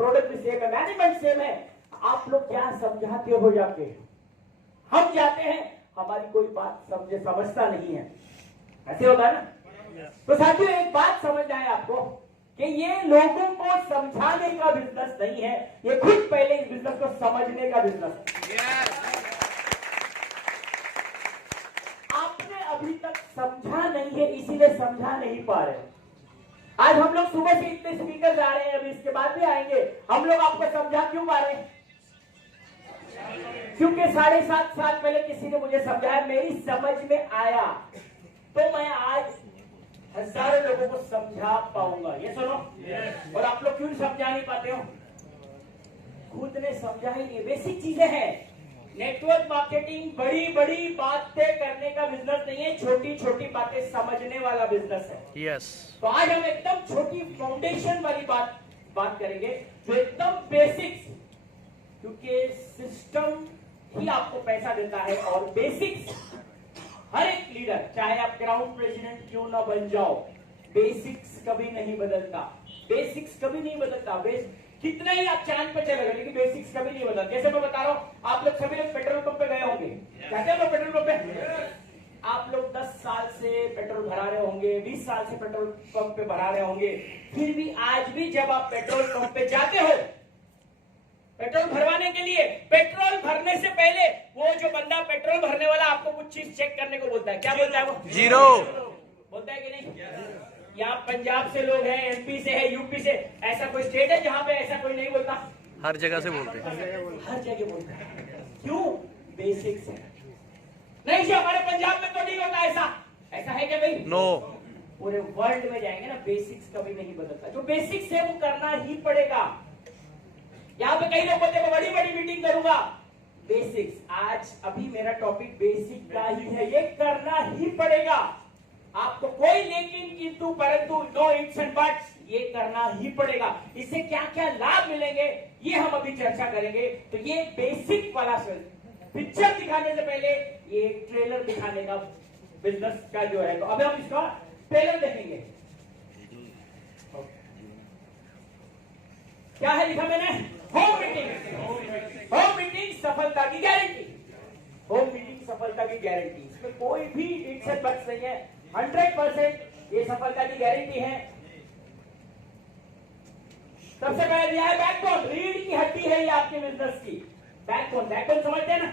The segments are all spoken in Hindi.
प्रोडक्ट भी सेम है, मैनेजमेंट सेम है, आप लोग क्या समझाते हो जाके? हम जाते हैं, हमारी कोई बात समझता नहीं है, ऐसे होता है ना। तो साथियों एक बात समझना है आपको कि ये लोगों को समझाने का बिजनेस नहीं है, ये खुद पहले इस बिजनेस को समझने का बिजनेस है। आपने अभी तक समझा नहीं है, इसीलिए समझा नहीं पा रहे। आज हम लोग सुबह से इतने स्पीकर आ रहे हैं, अभी इसके बाद भी आएंगे, हम लोग आपको समझा क्यों पा रहे हैं? क्योंकि 7.5 साल पहले किसी ने मुझे समझाया, मेरी समझ में आया, तो मैं आज हजारों लोगों को समझा पाऊंगा। ये सुनो, और आप लोग क्यों समझा नहीं पाते हो? खुद ने समझा ही नहीं। बेसिक चीजें हैं। नेटवर्क मार्केटिंग बड़ी बड़ी बातें करने का बिजनेस नहीं है, छोटी छोटी बातें समझने वाला बिजनेस है। यस। तो आज हम एकदम छोटी फाउंडेशन वाली बात करेंगे, जो एकदम बेसिक्स, क्योंकि सिस्टम ही आपको पैसा देता है, और बेसिक्स हर एक लीडर, चाहे आप ग्राउंड प्रेसिडेंट क्यों ना बन जाओ, बेसिक्स कभी नहीं बदलता। बेसिक्स कभी नहीं बदलता। कितना ही आप चांद पे चले गए, लेकिन बेसिक्स कभी नहीं बदलता। जैसे मैं बता रहा हूं, आप लोग सभी लोग पेट्रोल पंप पे गए होंगे, जाते हो पेट्रोल पंप पे? आप लोग 10 साल से पेट्रोल भरा रहे होंगे, 20 साल से पेट्रोल पंप पे भरा रहे होंगे, फिर भी आज भी जब आप पेट्रोल पंप पे जाते हो पेट्रोल भरवाने के लिए, पेट्रोल भरने से पहले वो जो बंदा पेट्रोल भरने वाला आपको कुछ चीज चेक करने को बोलता है, क्या बोलता है वो? जीरो बोलता है कि नहीं? यहाँ पंजाब से लोग हैं, एमपी से है, यूपी से, ऐसा कोई स्टेट है जहाँ पे ऐसा कोई नहीं बोलता? हर जगह से बोलते हैं, हर जगह बोलता है। क्यों? बेसिक्स है। नहीं जी, हमारे पंजाब में तो नहीं होता ऐसा। ऐसा है क्या भाई? नो। पूरे वर्ल्ड में जाएंगे ना, बेसिक्स कभी नहीं बदलता। जो बेसिक्स है वो करना ही पड़ेगा। यहाँ पे कई लोग बोलते हैं बड़ी बड़ी मीटिंग करूंगा, बेसिक्स, आज अभी मेरा टॉपिक बेसिक का ही है, ये करना ही पड़ेगा आपको। कोई लेकिन किंतु परंतु, नो इट्स एंड बट्स, ये करना ही पड़ेगा। इससे क्या क्या लाभ मिलेंगे ये हम अभी चर्चा करेंगे। तो ये बेसिक वाला पिक्चर दिखाने से पहले ये ट्रेलर दिखाने का बिजनेस का जो है, तो अभी हम इसका ट्रेलर देखेंगे। क्या है लिखा मैंने? Home meeting. होम मीटिंग सफलता की गारंटी। होम मीटिंग सफलता की गारंटी, इसमें कोई भी इट्स एंड बट्स नहीं है, 100% ये सफलता की गारंटी है। सबसे पहले दिया है बैकबोन, रीढ़ की हड्डी है ये आपके बिजनेस की। बैकबोन, बैकबोन समझते हैं ना?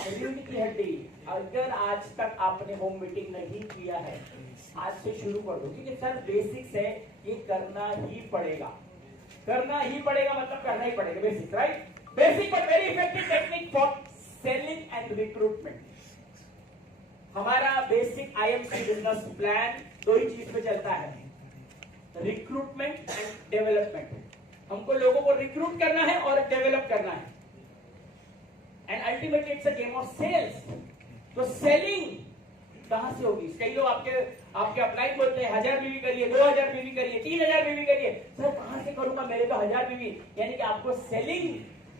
रीढ़ की हड्डी। अगर आज तक आपने होम मीटिंग नहीं किया है, आज से शुरू कर दो, क्योंकि सर बेसिक्स है, ये करना ही पड़ेगा। करना ही पड़ेगा मतलब करना ही पड़ेगा। Basic, right? बेसिक और very effective technique for selling and recruitment. हमारा बेसिक आईएमसी बिजनेस प्लान दो ही चीज पे चलता है, रिक्रूटमेंट एंड डेवलपमेंट। हमको लोगों को रिक्रूट करना है और डेवलप करना है, and ultimately it's a game of sales. तो सेलिंग कहां से होगी? कई लोग आपके अपलाइन बोलते हैं 1000 बीवी करिए, 2000 बीवी करिए, 3000 बीवी करिए। सर कहां से करूंगा, मेरे तो 1000 बीवी। यानी कि आपको सेलिंग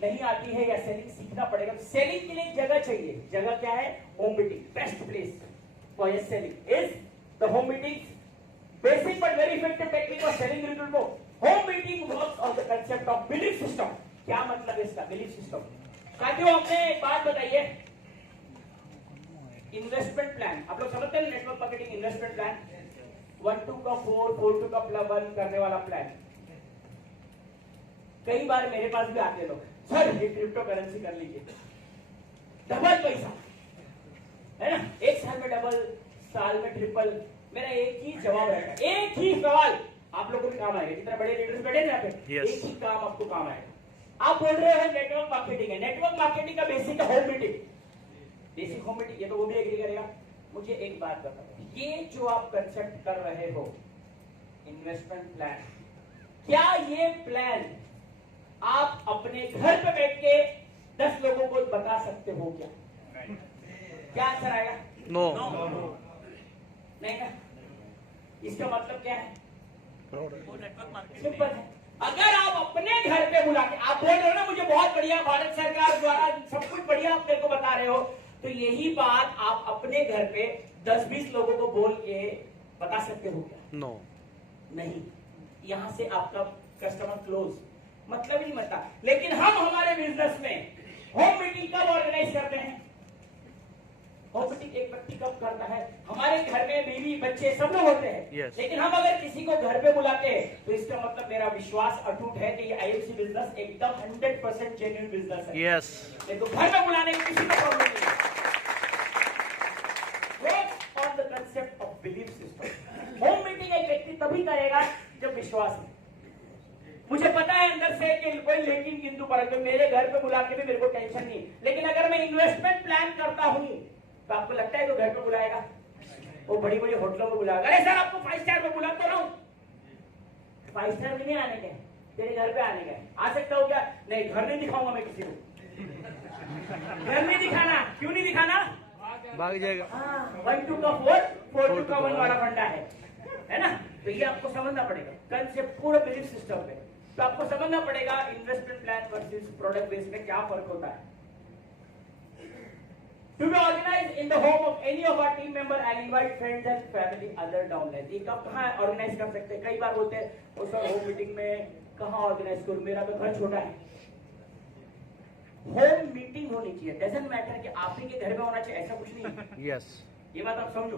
नहीं आती है या सेलिंग सीखना पड़ेगा। सेलिंग के लिए जगह चाहिए। जगह क्या है? Home meeting. Best place for your selling is the home meeting. Basic but very effective technique for selling recruitment. Home meeting works on the concept of belief system. क्या मतलब है इसका? Belief system. साथियों आपने एक बात बताइए, इन्वेस्टमेंट प्लान आप लोग समझते हैं? नेटवर्क मार्केटिंग इन्वेस्टमेंट प्लान 1-2 का 4, 4-2 का +1 करने वाला प्लान। कई बार मेरे पास भी आते लोग, सर ये क्रिप्टो करेंसी कर लीजिए, डबल पैसा है ना, एक साल में डबल, साल में ट्रिपल। मेरा एक ही जवाब रहता है, एक ही सवाल, आप लोगों को काम आएगा, जितने बड़े लीडर्स बैठे ना यहाँ पे, एक ही काम आपको काम आएगा। आप बोल रहे हो नेटवर्क मार्केटिंग है, नेटवर्क मार्केटिंग का basic home meeting. Basic home meeting, ये तो वो भी एग्री करेगा। मुझे एक बात बताओ, ये जो आप कंसेप्ट कर रहे हो इन्वेस्टमेंट प्लान, क्या ये प्लान आप अपने घर पे बैठ के 10 लोगों को बता सकते हो क्या? क्या आंसर आएगा? नो। नहीं ना। इसका मतलब क्या है? सिंपल है। अगर आप अपने घर पे बुला के, आप बोल रहे हो ना मुझे बहुत बढ़िया भारत सरकार द्वारा सब कुछ बढ़िया आप मेरे को बता रहे हो, तो यही बात आप अपने घर पे 10-20 लोगों को बोल के बता सकते हो क्या? नो। नहीं। यहां से आपका कस्टमर क्लोज। मतलब ही नहीं बनता। लेकिन हम हमारे बिजनेस में होम मीटिंग कब ऑर्गेनाइज करते हैं? होम मीटिंग एक व्यक्ति कब करता है? हमारे घर में बीवी बच्चे सब लोग होते हैं। Yes. लेकिन हम अगर किसी को घर पे बुलाते हैं तो इसका मतलब मेरा विश्वास अटूट है कि ये आईएफसी बिजनेस एकदम 100% जेन्युइन बिजनेस है। यस देखो घर में बुलाने की किसी को प्रॉब्लम नहीं है। On the concept of belief system. Home meeting एक व्यक्ति तभी करेगा जब विश्वास है। मुझे पता है अंदर से कि कोई लेकिन किंतु परंतु मेरे घर पे बुला के भी मेरे को टेंशन नहीं, लेकिन अगर मैं इन्वेस्टमेंट प्लान करता हूं तो आपको लगता है कि घर पे बुलाएगा? वो बड़ी बड़ी होटलों में बुलाएगा। अरे सर आपको 5 स्टार में बुला तो रहा हूं, 5 स्टार में नहीं आने का, तेरे घर पे आने का। आ सकता हो क्या? नहीं, घर नहीं दिखाऊंगा मैं किसी को। घर नहीं दिखाना। क्यों नहीं दिखाना? भाग जाएगा। 1 2 का 4 4 2 का 1 वाला फंडा है ना? तो ये आपको समझना पड़ेगा कंसेप्ट पूरा बिलीफ सिस्टम पे। तो आपको समझना पड़ेगा investment plan versus product base में क्या फर्क होता है। To be organized in the home of any of our team member and invite friends and family other downline। ये कब कहाँ ऑर्गेनाइज कर सकते हैं? कई बार बोलते हैं वो सर होम मीटिंग में कहाँ ऑर्गेनाइज करूं, मेरा तो घर छोटा है। होम मीटिंग होनी चाहिए। डजंट मैटर कि आप ही के घर में होना चाहिए, ऐसा कुछ नहीं है। यस ये बात आप समझो।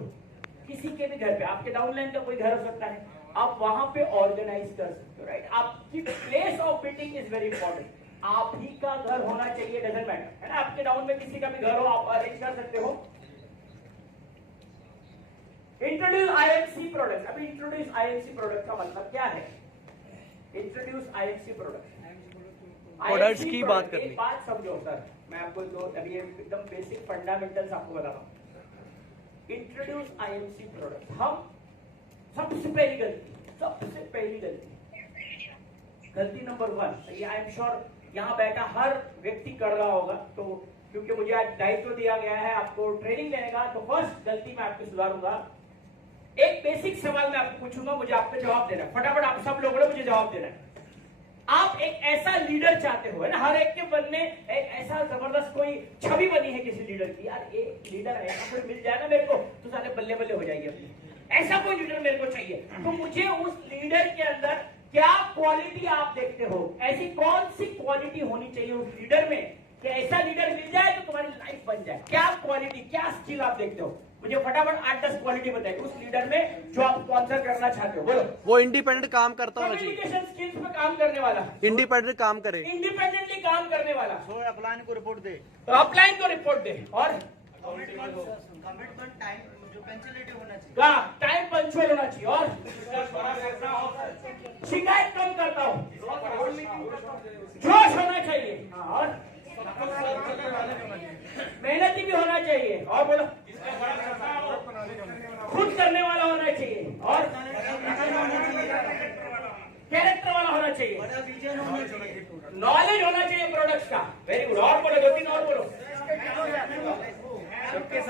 किसी के भी घर पे, आपके डाउनलाइन का कोई घर हो सकता है, आप वहां पे ऑर्गेनाइज कर सकते हो, राइट? आपकी place of meeting is very important. आप ही का घर होना चाहिए, डजंट मैटर, है ना? आपके डाउन में किसी का भी घर हो, आप अरेंज कर सकते हो। Introduce IMC product. अभी इंट्रोड्यूस आईएमसी प्रोडक्ट का मतलब क्या है? इंट्रोड्यूस आईएमसी प्रोडक्ट, प्रोडक्ट्स की बात करनी। एक बात समझो सर, मैं आपको जो अभी एकदम बेसिक फंडामेंटल्स आपको बता रहा हूं। Introduce IMC product. हम सबसे पहली गलती नंबर 1, ये आई एम श्योर यहाँ बैठा हर व्यक्ति कर रहा होगा, तो क्योंकि मुझे आज दायित्व दिया गया है आपको ट्रेनिंग देने का, तो फर्स्ट गलती मैं आपकी सुधारूंगा। एक बेसिक सवाल मैं आपको पूछूंगा, मुझे आप पे जवाब देना है। फटाफट आप सब लोगों ने मुझे जवाब देना है। आप एक ऐसा लीडर चाहते हो, है ना? हर एक के मन में एक ऐसा जबरदस्त कोई छवि बनी है किसी लीडर की, यार एक लीडर ऐसा कोई मिल जाए ना मेरे को तो सारे बल्ले बल्ले हो जाएगी अपनी। ऐसा कोई लीडर मेरे को चाहिए। तो मुझे उस लीडर के अंदर क्या क्वालिटी आप देखते हो? ऐसी कौन सी क्वालिटी होनी चाहिए उस लीडर में कि ऐसा लीडर मिल जाए तो तुम्हारी लाइफ बन जाए? क्या क्वालिटी, क्या स्किल आप देखते हो? मुझे फटाफट 8-10 क्वालिटी बताइए उस लीडर में जो आप स्पॉन्सर करना चाहते हो। बोलो। वो इंडिपेंडेंट काम करता होना चाहिए। कम्युनिकेशन स्किल्स पे काम करने वाला, इंडिपेंडेंट काम करे, इंडिपेंडेंटली काम करने वाला, अपलाइन को रिपोर्ट दे, तो अपलाइन को रिपोर्ट दे, और कमिटमेंट टाइम जो पंचुअलिटी होना चाहिए, का टाइम पंचुअल होना चाहिए, और शिकायत कम करता हूँ, जोश होना चाहिए, और मेहनती भी होना चाहिए, और बोलो खुद करने वाला होना चाहिए, और कैरेक्टर वाला होना चाहिए, नॉलेज होना चाहिए प्रोडक्ट्स का। Very good. और बोलो, 2-3 और बोलो। सबके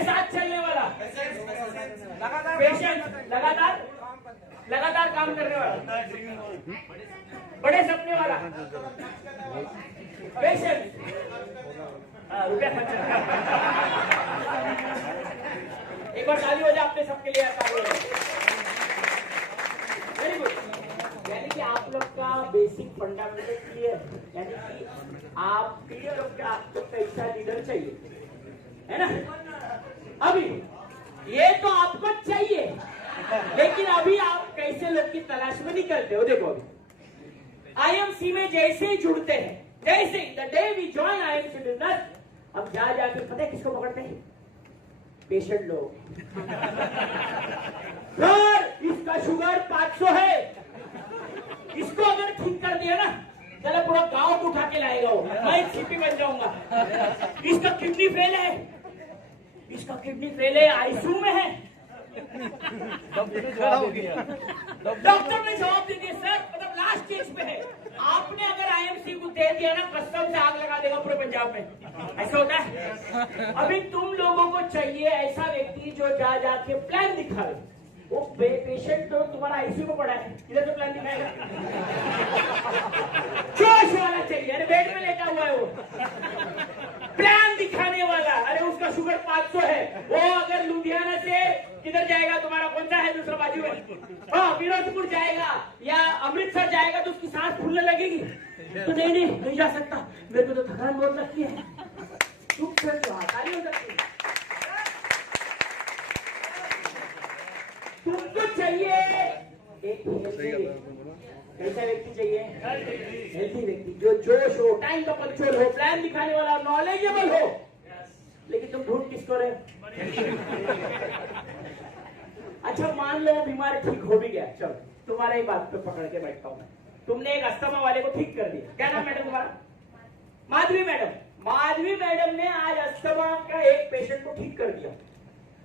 साथ चलने वाला, पेशेंस, लगातार काम करने वाला, बड़े सपने वाला, पेशेंस, रुपया खर्च। एक बार ताली हो जाए अपने सबके लिए, ताली हो जाए। Very good. यानी कि आप लोग का बेसिक फंडामेंटल क्लियर, यानी कि आप क्लियर हो कि आपको कैसा लीडर चाहिए, है ना? अभी ये तो आपको चाहिए, लेकिन अभी आप कैसे लोग की तलाश में निकलते हो? देखो अभी आईएमसी में जैसे ही जुड़ते हैं, जैसे the day we join IMC business, हम जाके पता है किसको पकड़ते हैं? पेशेंट लोग। सर इसका शुगर 500 है, इसको अगर ठीक कर दिया ना, चलो पूरा गांव उठा के लाएगा वो, मैं सीपी बन जाऊंगा। इसका किडनी फेल है, इसका किडनी फेल है, आईसीयू में है। डॉक्टर ने जवाब दे दिया सर, मतलब लास्ट स्टेज पे है। आपने अगर आईएमसी को दे दिया ना, कसम से आग लगा देगा पूरे पंजाब में। ऐसा होता है। अभी तुम लोगों को चाहिए ऐसा व्यक्ति जो जाके प्लान दिखाए। वो पेशेंट तो तुम्हारा आईसीयू में पड़ा है, इधर तो प्लान दिखाएगा। जोश वाला चाहिए, अरे बेड में लेटा हुआ है वो, प्लान दिखाने वाला। अरे उसका शुगर 500 है, वो अगर लुधियाना से किधर जाएगा तुम्हारा, कौन सा है दूसरा बाजू में? हाँ, फिरोजपुर जाएगा या अमृतसर जाएगा तो उसकी सांस फूलने लगेगी। तो नहीं जा सकता, मेरे को तो थकान बहुत लगती है। चुप कर जो ताली हो सकती है। तुमको चाहिए एक कैसा व्यक्ति चाहिए? हेल्थी व्यक्ति, जो जोश हो, टाइम का पंक्चुअल हो, प्लान दिखाने वाला, नॉलेजेबल हो। लेकिन तुम ढूंढ किसको रहे? अच्छा मान लो बीमार ठीक हो भी गया, चलो तुम्हारा ही बात पे पकड़ के बैठता हूँ मैं। तुमने एक अस्थमा वाले को ठीक कर दिया, क्या नाम मैडम तुम्हारा? माधवी मैडम। माधवी मैडम ने आज अस्थमा का एक पेशेंट को ठीक कर दिया।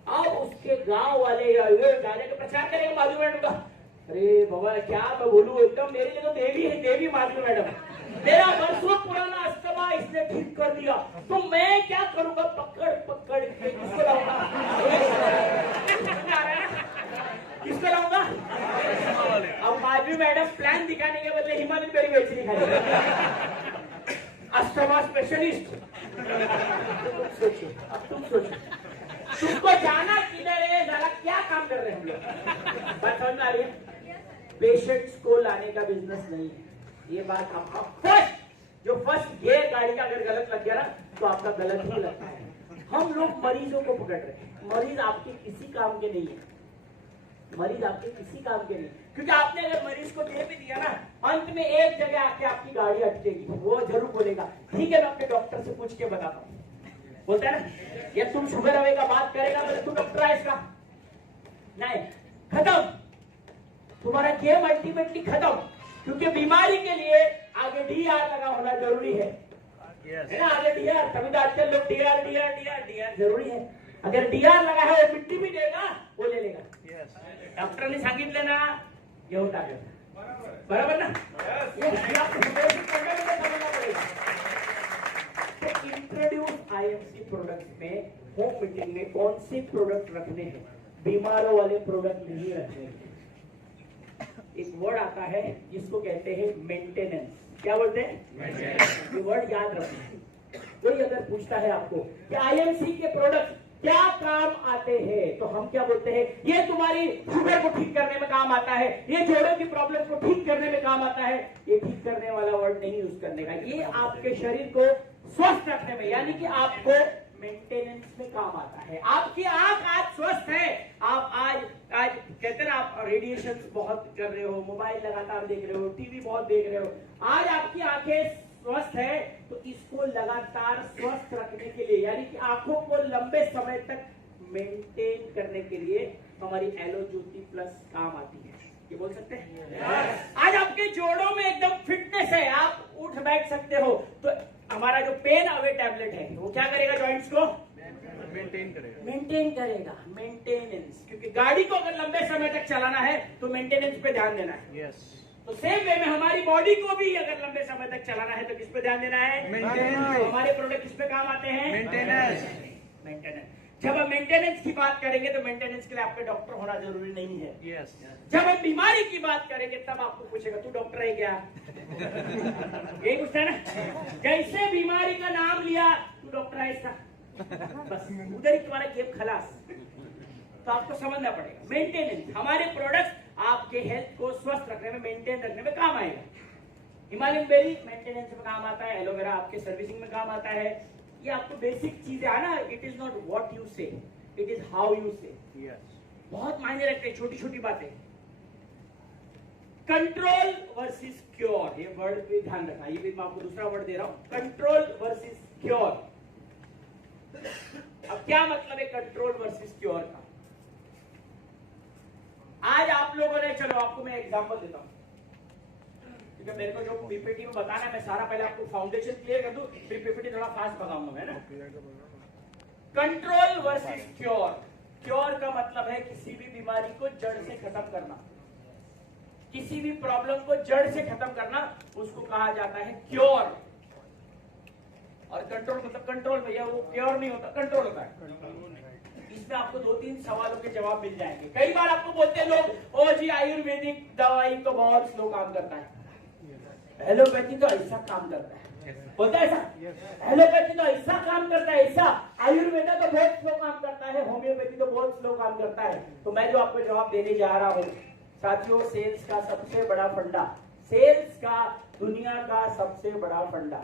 अब उसके गांव वाले गाने का प्रचार करेंगे माधवी मैडम का। अरे बाबा क्या मैं बोलूं, एकदम मेरे लिए तो देवी है, देवी माधवी मैडम। मेरा वर्षों पुराना अस्थमा इसने ठीक कर दिया, तो मैं क्या करूंगा? पकड़ पकड़ के किसको लाऊंगा? किसको लाऊंगा? अब माधवी मैडम प्लान दिखाने के बदले हिमालय पेरी बेचनी खाएगी। Asthma specialist. तुम सोचो, अब तुम सोचो, तुमको जाना किधर है, जरा क्या काम कर रहे हैं हम लोग? बात समझ में आ रही है? पेशेंट्स को लाने का बिजनेस नहीं है ये बात। हम फर्स्ट गियर गाड़ी का अगर गलत लग गया ना तो आपका गलत ही लगता है। हम लोग मरीजों को पकड़ रहे हैं। मरीज आपके किसी काम के नहीं है, मरीज आपके किसी काम के नहीं, क्योंकि आपने अगर मरीज को दे भी दिया ना, अंत में एक जगह आके आपकी गाड़ी अटकेगी। वो जरूर बोलेगा ठीक है मैं अपने डॉक्टर से पूछ के बताता हूँ, बोलता है ना। या तुम शुगर अवे का बात करेगा बोले तू डॉक्टर है इसका, नहीं, खत्म, तुम्हारा गेम अल्टीमेटली खत्म। क्योंकि बीमारी के लिए आगे डीआर लगा होना जरूरी है ना, आगे डीआर, तभी तो आजकल लोग डीआर जरूरी है। अगर डीआर लगा है वो मिट्टी भी देगा, वो ले लेगा। डॉक्टर ने सांगितले ना घेऊन टाकेल, बराबर ना? इंट्रोड्यूस आईएमसी प्रोडक्ट में होम मीटिंग में कौन से प्रोडक्ट रखने हैं? बीमारों वाले प्रोडक्ट नहीं रखने हैं। एक वर्ड आता है जिसको कहते हैं मेंटेनेंस। क्या बोलते हैं? ये वर्ड याद रखना। कोई अगर पूछता है आपको कि आईएमसी के प्रोडक्ट क्या काम आते हैं, तो हम क्या बोलते हैं? ये तुम्हारी शुगर को ठीक करने में काम आता है, ये जोड़ों की प्रॉब्लम को ठीक करने में काम आता है। ये ठीक करने वाला वर्ड नहीं यूज करने का, ये आपके शरीर को स्वस्थ रखने में, यानी कि आपको मेंटेनेंस में काम आता है। आपकी आंख आज स्वस्थ है, आप आज कहते हैं ना, आप रेडिएशन बहुत कर रहे हो, मोबाइल लगातार देख रहे हो, टीवी बहुत देख रहे हो, आज आपकी आंखें स्वस्थ है, तो इसको लगातार स्वस्थ रखने के लिए, यानी कि आंखों को लंबे समय तक मेंटेन करने के लिए हमारी एलो ज्योति प्लस काम आती है। ये बोल सकते हैं? आज आपके जोड़ों में एकदम फिटनेस है, आप उठ बैठ सकते हो, तो हमारा जो पेन अवे टैबलेट है वो क्या करेगा? जॉइंट्स को मेंटेन करेगा। मेंटेनेंस, क्योंकि गाड़ी को अगर लंबे समय तक चलाना है तो मेंटेनेंस पे ध्यान देना है। तो सेम वे में हमारी बॉडी को भी अगर लंबे समय तक चलाना है तो किस पे ध्यान देना है? मेंटेनेंस। हमारे प्रोडक्ट किस पे काम आते हैं? मेंटेनेंस। जब हम मेंटेनेंस की बात करेंगे तो मेंटेनेंस के लिए आपके डॉक्टर होना जरूरी नहीं है। जब हम बीमारी की बात करेंगे तब आपको पूछेगा तू डॉक्टर है क्या? यही पूछता है ना। जैसे बीमारी का नाम लिया तू डॉक्टर है इसका, बस उधर ही तुम्हारा गेम खलास। तो आपको समझना पड़ेगा मेंटेनेंस। हमारे प्रोडक्ट्स आपके हेल्थ को स्वस्थ रखने में, मेंटेन रखने में काम आएगा। हिमालयन बेरी मेंटेनेंस में काम आता है, एलोवेरा आपके सर्विसिंग में काम आता है। ये आपको बेसिक चीजें है ना, it is not what you से, इट इज हाउ यू से। बहुत मायने रखते हैं छोटी छोटी बातें। कंट्रोल वर्सेस क्योर, ये वर्ड पे ध्यान रखना, ये भी मैं आपको दूसरा वर्ड दे रहा हूं, कंट्रोल वर्सेस क्योर। अब क्या मतलब है कंट्रोल वर्सेस क्योर का? आज आप लोगों ने, चलो आपको मैं एग्जांपल देता हूं, क्योंकि मेरे को जो पीपीटी में बताना है मैं सारा पहले आपको फाउंडेशन क्लियर कर दूं, फिर पीपीटी थोड़ा फास्ट बताऊंगा, है ना? Control versus cure. क्योर का मतलब है किसी भी बीमारी को जड़ से खत्म करना, किसी भी प्रॉब्लम को जड़ से खत्म करना, उसको कहा जाता है क्योर। और कंट्रोल मतलब कंट्रोल, भैया वो क्योर नहीं होता, कंट्रोल होता है। इसमें आपको 2-3 सवालों के जवाब मिल जाएंगे। कई बार आपको बोलते हैं लोग, ओ जी आयुर्वेदिक दवाई तो बहुत स्लो काम करता है, एलोपैथी तो ऐसा काम करता है। बोलता है ऐसा। एलोपैथी तो ऐसा काम करता है, ऐसा। आयुर्वेदा तो बहुत स्लो काम करता है, होम्योपैथी तो बहुत स्लो काम करता है। तो मैं जो आपको जवाब देने जा रहा हूं साथियों, सेल्स का सबसे बड़ा फंडा, सेल्स का दुनिया का सबसे बड़ा फंडा,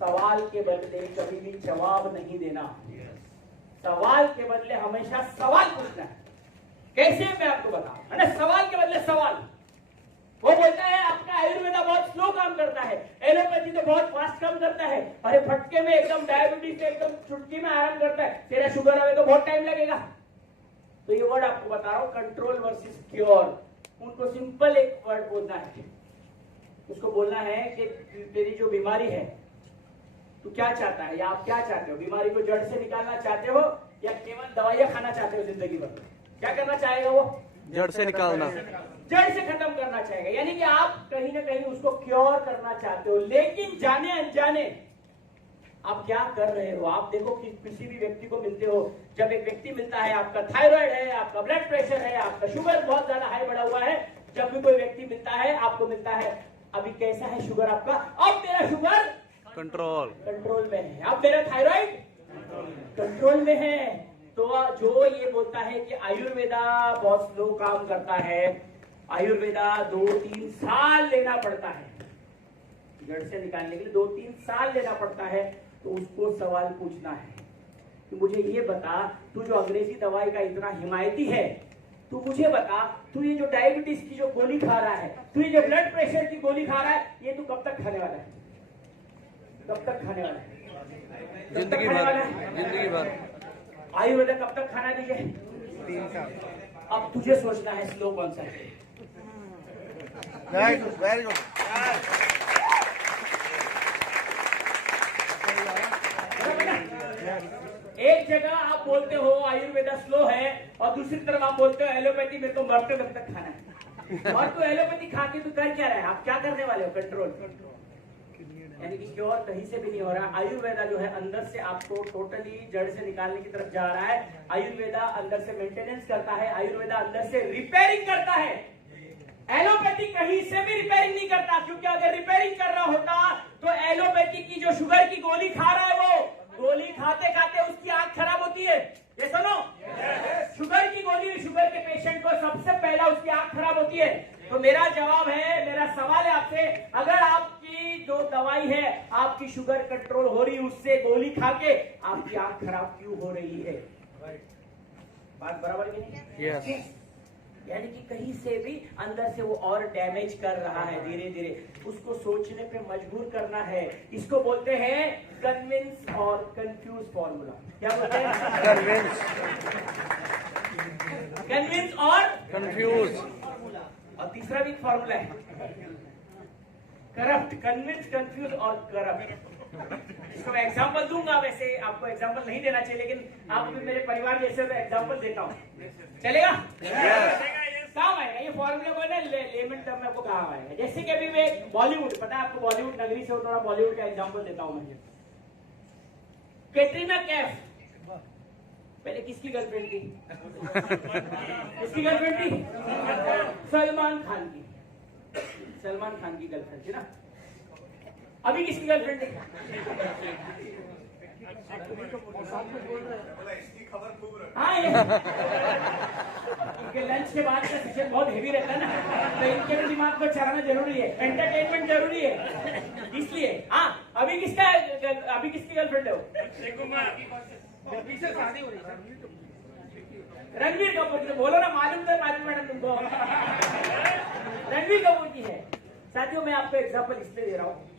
सवाल के बदले कभी भी जवाब नहीं देना। सवाल के बदले हमेशा सवाल पूछना है। कैसे मैं आपको बताऊं, है ना? सवाल के बदले सवाल। वो बोलता है आपका आयुर्वेदा बहुत स्लो काम करता है, एलोपैथी तो बहुत फास्ट काम करता है। अरे फटके में एकदम डायबिटीज से एकदम चुटकी में आराम करता है, तेरा शुगर आवे तो बहुत टाइम लगेगा। तो ये वर्ड आपको बता रहा हूं, कंट्रोल वर्सेस क्योर। उनको सिंपल एक वर्ड बोलना है, उसको बोलना है कि तेरी जो बीमारी है तू क्या चाहता है, या आप क्या चाहते हो? बीमारी को जड़ से निकालना चाहते हो या केवल दवाइयां खाना चाहते हो जिंदगी भर? क्या करना चाहेगा वो? जड़ से निकालना, जड़ से खत्म करना चाहेगा। यानी कि आप कहीं ना कहीं उसको क्योर करना चाहते हो, लेकिन जाने अनजाने आप क्या कर रहे हो? आप देखो कि किसी भी व्यक्ति को मिलते हो, जब एक व्यक्ति मिलता है, आपका थायराइड है, आपका ब्लड प्रेशर है, आपका शुगर बहुत ज्यादा हाई बढ़ा हुआ है, जब भी कोई व्यक्ति मिलता है, आपको मिलता है, अभी कैसा है शुगर आपका? अब मेरा शुगर कंट्रोल में है, अब मेरा थायराइड कंट्रोल में है। तो जो ये बोलता है कि आयुर्वेदा बहुत स्लो काम करता है, आयुर्वेदा 2-3 साल लेना पड़ता है जड़ से निकालने के लिए, 2-3 साल लेना पड़ता है, तो उसको सवाल पूछना है कि मुझे ये बता, तू जो अंग्रेजी दवाई का इतना हिमायती है, तू मुझे बता, तू ये जो डायबिटीज की जो गोली खा रहा है, तू ये जो ब्लड प्रेशर की गोली खा रहा है, ये तू कब तक खाने वाला है? कब तक खाने वाला है? जिंदगी भर। आयुर्वेदा कब तक खाना दीजिए? 3 साल। अब तुझे सोचना है स्लो कौन सा है। Very good, very good. एक जगह आप बोलते हो आयुर्वेदा स्लो है और दूसरी तरफ आप बोलते हो एलोपैथी मेरे को मरते वक्त तक खाना है। और तो एलोपैथी खा के तू कर क्या रहा है? आप क्या करने वाले हो? कंट्रोल। यानी कि क्योर कहीं से भी नहीं हो रहा। आयुर्वेदा जो है अंदर से आपको टोटली जड़ से निकालने की तरफ जा रहा है। आयुर्वेदा अंदर से मेंटेनेंस करता है, आयुर्वेदा अंदर से रिपेयरिंग करता है। एलोपैथी कहीं से भी रिपेयरिंग नहीं करता, क्योंकि अगर रिपेयरिंग कर रहा होता तो एलोपैथी की जो शुगर की गोली खा रहा है, वो गोली खाते खाते उसकी आंख खराब होती है। ये सुनो, शुगर की गोली शुगर के पेशेंट को सबसे पहला उसकी आंख खराब होती है। तो मेरा जवाब है, मेरा सवाल है आपसे, अगर आपकी जो दवाई है, आपकी शुगर कंट्रोल हो रही, उससे गोली खा के आपकी आंख खराब क्यों हो रही है? बात बराबर की नहीं? यस। यानी कि कहीं से भी अंदर से वो और डैमेज कर रहा है धीरे धीरे, उसको सोचने पे मजबूर करना है। इसको बोलते हैं कन्विंस और कंफ्यूज फॉर्मूला। क्या बोलते हैं? कन्विंस और कंफ्यूज। और तीसरा भी फॉर्मूला है, करप्ट। कन्विंस, कंफ्यूज और करप्ट। इसको मैं एग्जांपल दूंगा, वैसे आपको एग्जांपल नहीं देना चाहिए, लेकिन आप भी मेरे परिवार जैसे तो एग्जांपल देता हूँ, चलेगा? काम आएगा ये फॉर्मूले को ना, लेमन टर्म में आपको काम आएगा। जैसे कि अभी मैं बॉलीवुड, पता है आपको, बॉलीवुड नगरी से थोड़ा बॉलीवुड का एग्जांपल देता हूँ मैं। कैटरीना कैफ पहले किसकी गर्लफ्रेंड थी? किसकी गर्लफ्रेंड थी? सलमान खान की। सलमान खान की गर्लफ्रेंड थी ना। अभी किसकी गर्लफ्रेंड है? हाँ, ये इनके लंच के बाद का सेशन बहुत हेवी रहता है ना, तो इनके भी दिमाग को चलाना जरूरी है, एंटरटेनमेंट जरूरी है, इसलिए। हाँ, अभी किसकी गर्लफ्रेंड है वो? शादी हो रही है रणवीर कपूर की। बोलो ना, मालूम था मैडम तुमको। रणवीर कपूर की है। साथियों, मैं आपको एग्जांपल इसलिए दे रहा हूँ,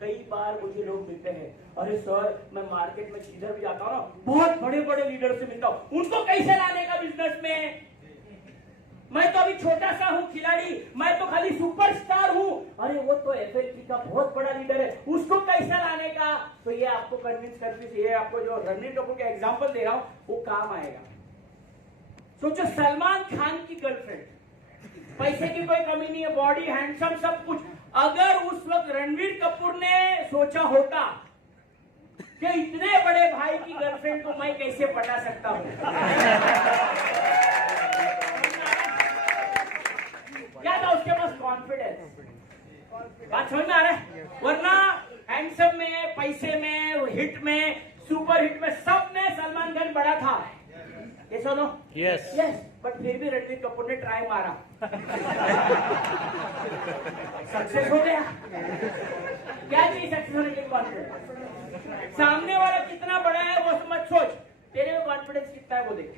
कई बार मुझे लोग मिलते हैं, अरे सर मैं मार्केट में जिधर भी जाता हूँ ना, बहुत बड़े बड़े लीडर से मिलता हूँ, उनको कैसे लाने का बिजनेस में? मैं तो अभी छोटा सा हूँ खिलाड़ी, मैं तो खाली सुपरस्टार हूँ। अरे वो तो एफएलपी का बहुत बड़ा लीडर है, उसको कैसे लाने का? तो ये आपको कन्विंस, ये आपको जो रणवीर कपूर का एग्जांपल दे रहा हूँ वो काम आएगा। सोचो, सलमान खान की गर्लफ्रेंड, पैसे की कोई कमी नहीं है, बॉडी हैंडसम सब कुछ। अगर उस वक्त रणवीर कपूर ने सोचा होता कि इतने बड़े भाई की गर्लफ्रेंड को मैं कैसे पटा सकता हूँ, क्या था उसके पास? कॉन्फिडेंस। बात समझ में आ रहा है? वरना हैंडसम में, पैसे में, हिट में, सुपर हिट में, सब में सलमान खान बड़ा था। ये सुनो यस यस, बट फिर भी रणबीर कपूर ने ट्राई मारा, सक्सेस हो गया। क्या चाहिए सक्सेस होने के लिए? कॉन्फिडेंस। सामने वाला कितना बड़ा है वो मत सोच, तेरे में कॉन्फिडेंस कितना है वो देख।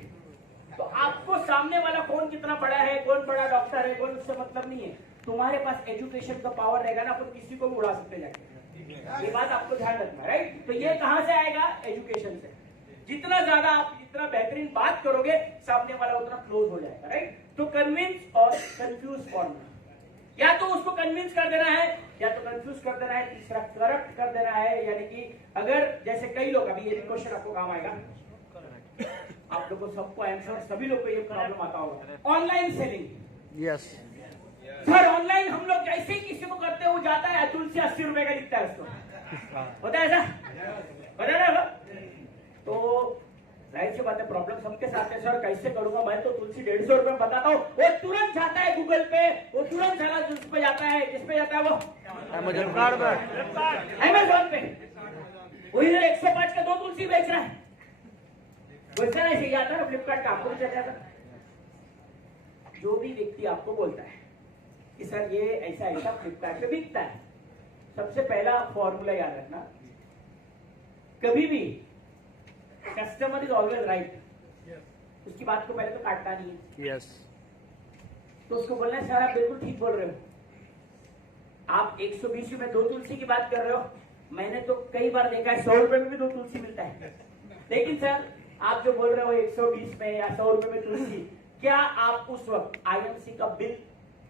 तो आपको सामने वाला कौन कितना बड़ा है, कौन बड़ा डॉक्टर है, कौन, उससे मतलब नहीं है। तुम्हारे पास एजुकेशन का पावर रहेगा ना, अपन किसी को भी उड़ा सकते जाके। ये बात आपको ध्यान रखना, राइट? तो ये कहां से आएगा? एजुकेशन से। जितना ज्यादा आप जितना बेहतरीन बात करोगे, सामने वाला उतना क्लोज हो जाएगा, राइट? तो कन्विंस और कंफ्यूज फॉर्मूला, या तो उसको कन्विंस कर देना है या तो कंफ्यूज कर देना है, तीसरा करप्ट कर देना है। यानी कि अगर जैसे कई लोग, अभी ये भी क्वेश्चन आपको काम आएगा, आप लोगों को सबको आंसर, सभी लोग को ये प्रॉब्लम आता होगा, online selling. Yes sir online हम लोग जैसे ही किसी को करते हैं वो जाता है, अतुल से 80 रुपए का दिखता है उसको, होता है ऐसा? होता है ना? तो जाहिर सी बात है, प्रॉब्लम सबके साथ है। सर कैसे करूंगा मैं, तो तुलसी 150 रुपए बताता हूँ, वो तुरंत जाता है गूगल पे, वो तुरंत सारा जिस पे जाता है, जिस पे जाता है वो अमेज़न पे, वो इधर 105 का 2 तुलसी बेच रहा है। वैसा नहीं चाहिए आता ना फ्लिपकार्ट का, आपको भी चल जाता। जो भी व्यक्ति आपको बोलता है कि सर ये ऐसा ऐसा फ्लिपकार्ट पे बिकता है, सबसे पहला फॉर्मूला याद रखना, कभी भी कस्टमर इज ऑलवेज राइट। उसकी बात को पहले तो काटना नहीं है। यस तो उसको बोलना है सर आप बिल्कुल ठीक बोल रहे हो, आप 120 में 2 तुलसी की बात कर रहे हो, मैंने तो कई बार देखा है 100 रुपए में भी 2 तुलसी मिलता है। लेकिन सर आप जो बोल रहे हो 120 में या 100 रुपए में तुलसी, क्या आप उस वक्त आईएमसी का बिल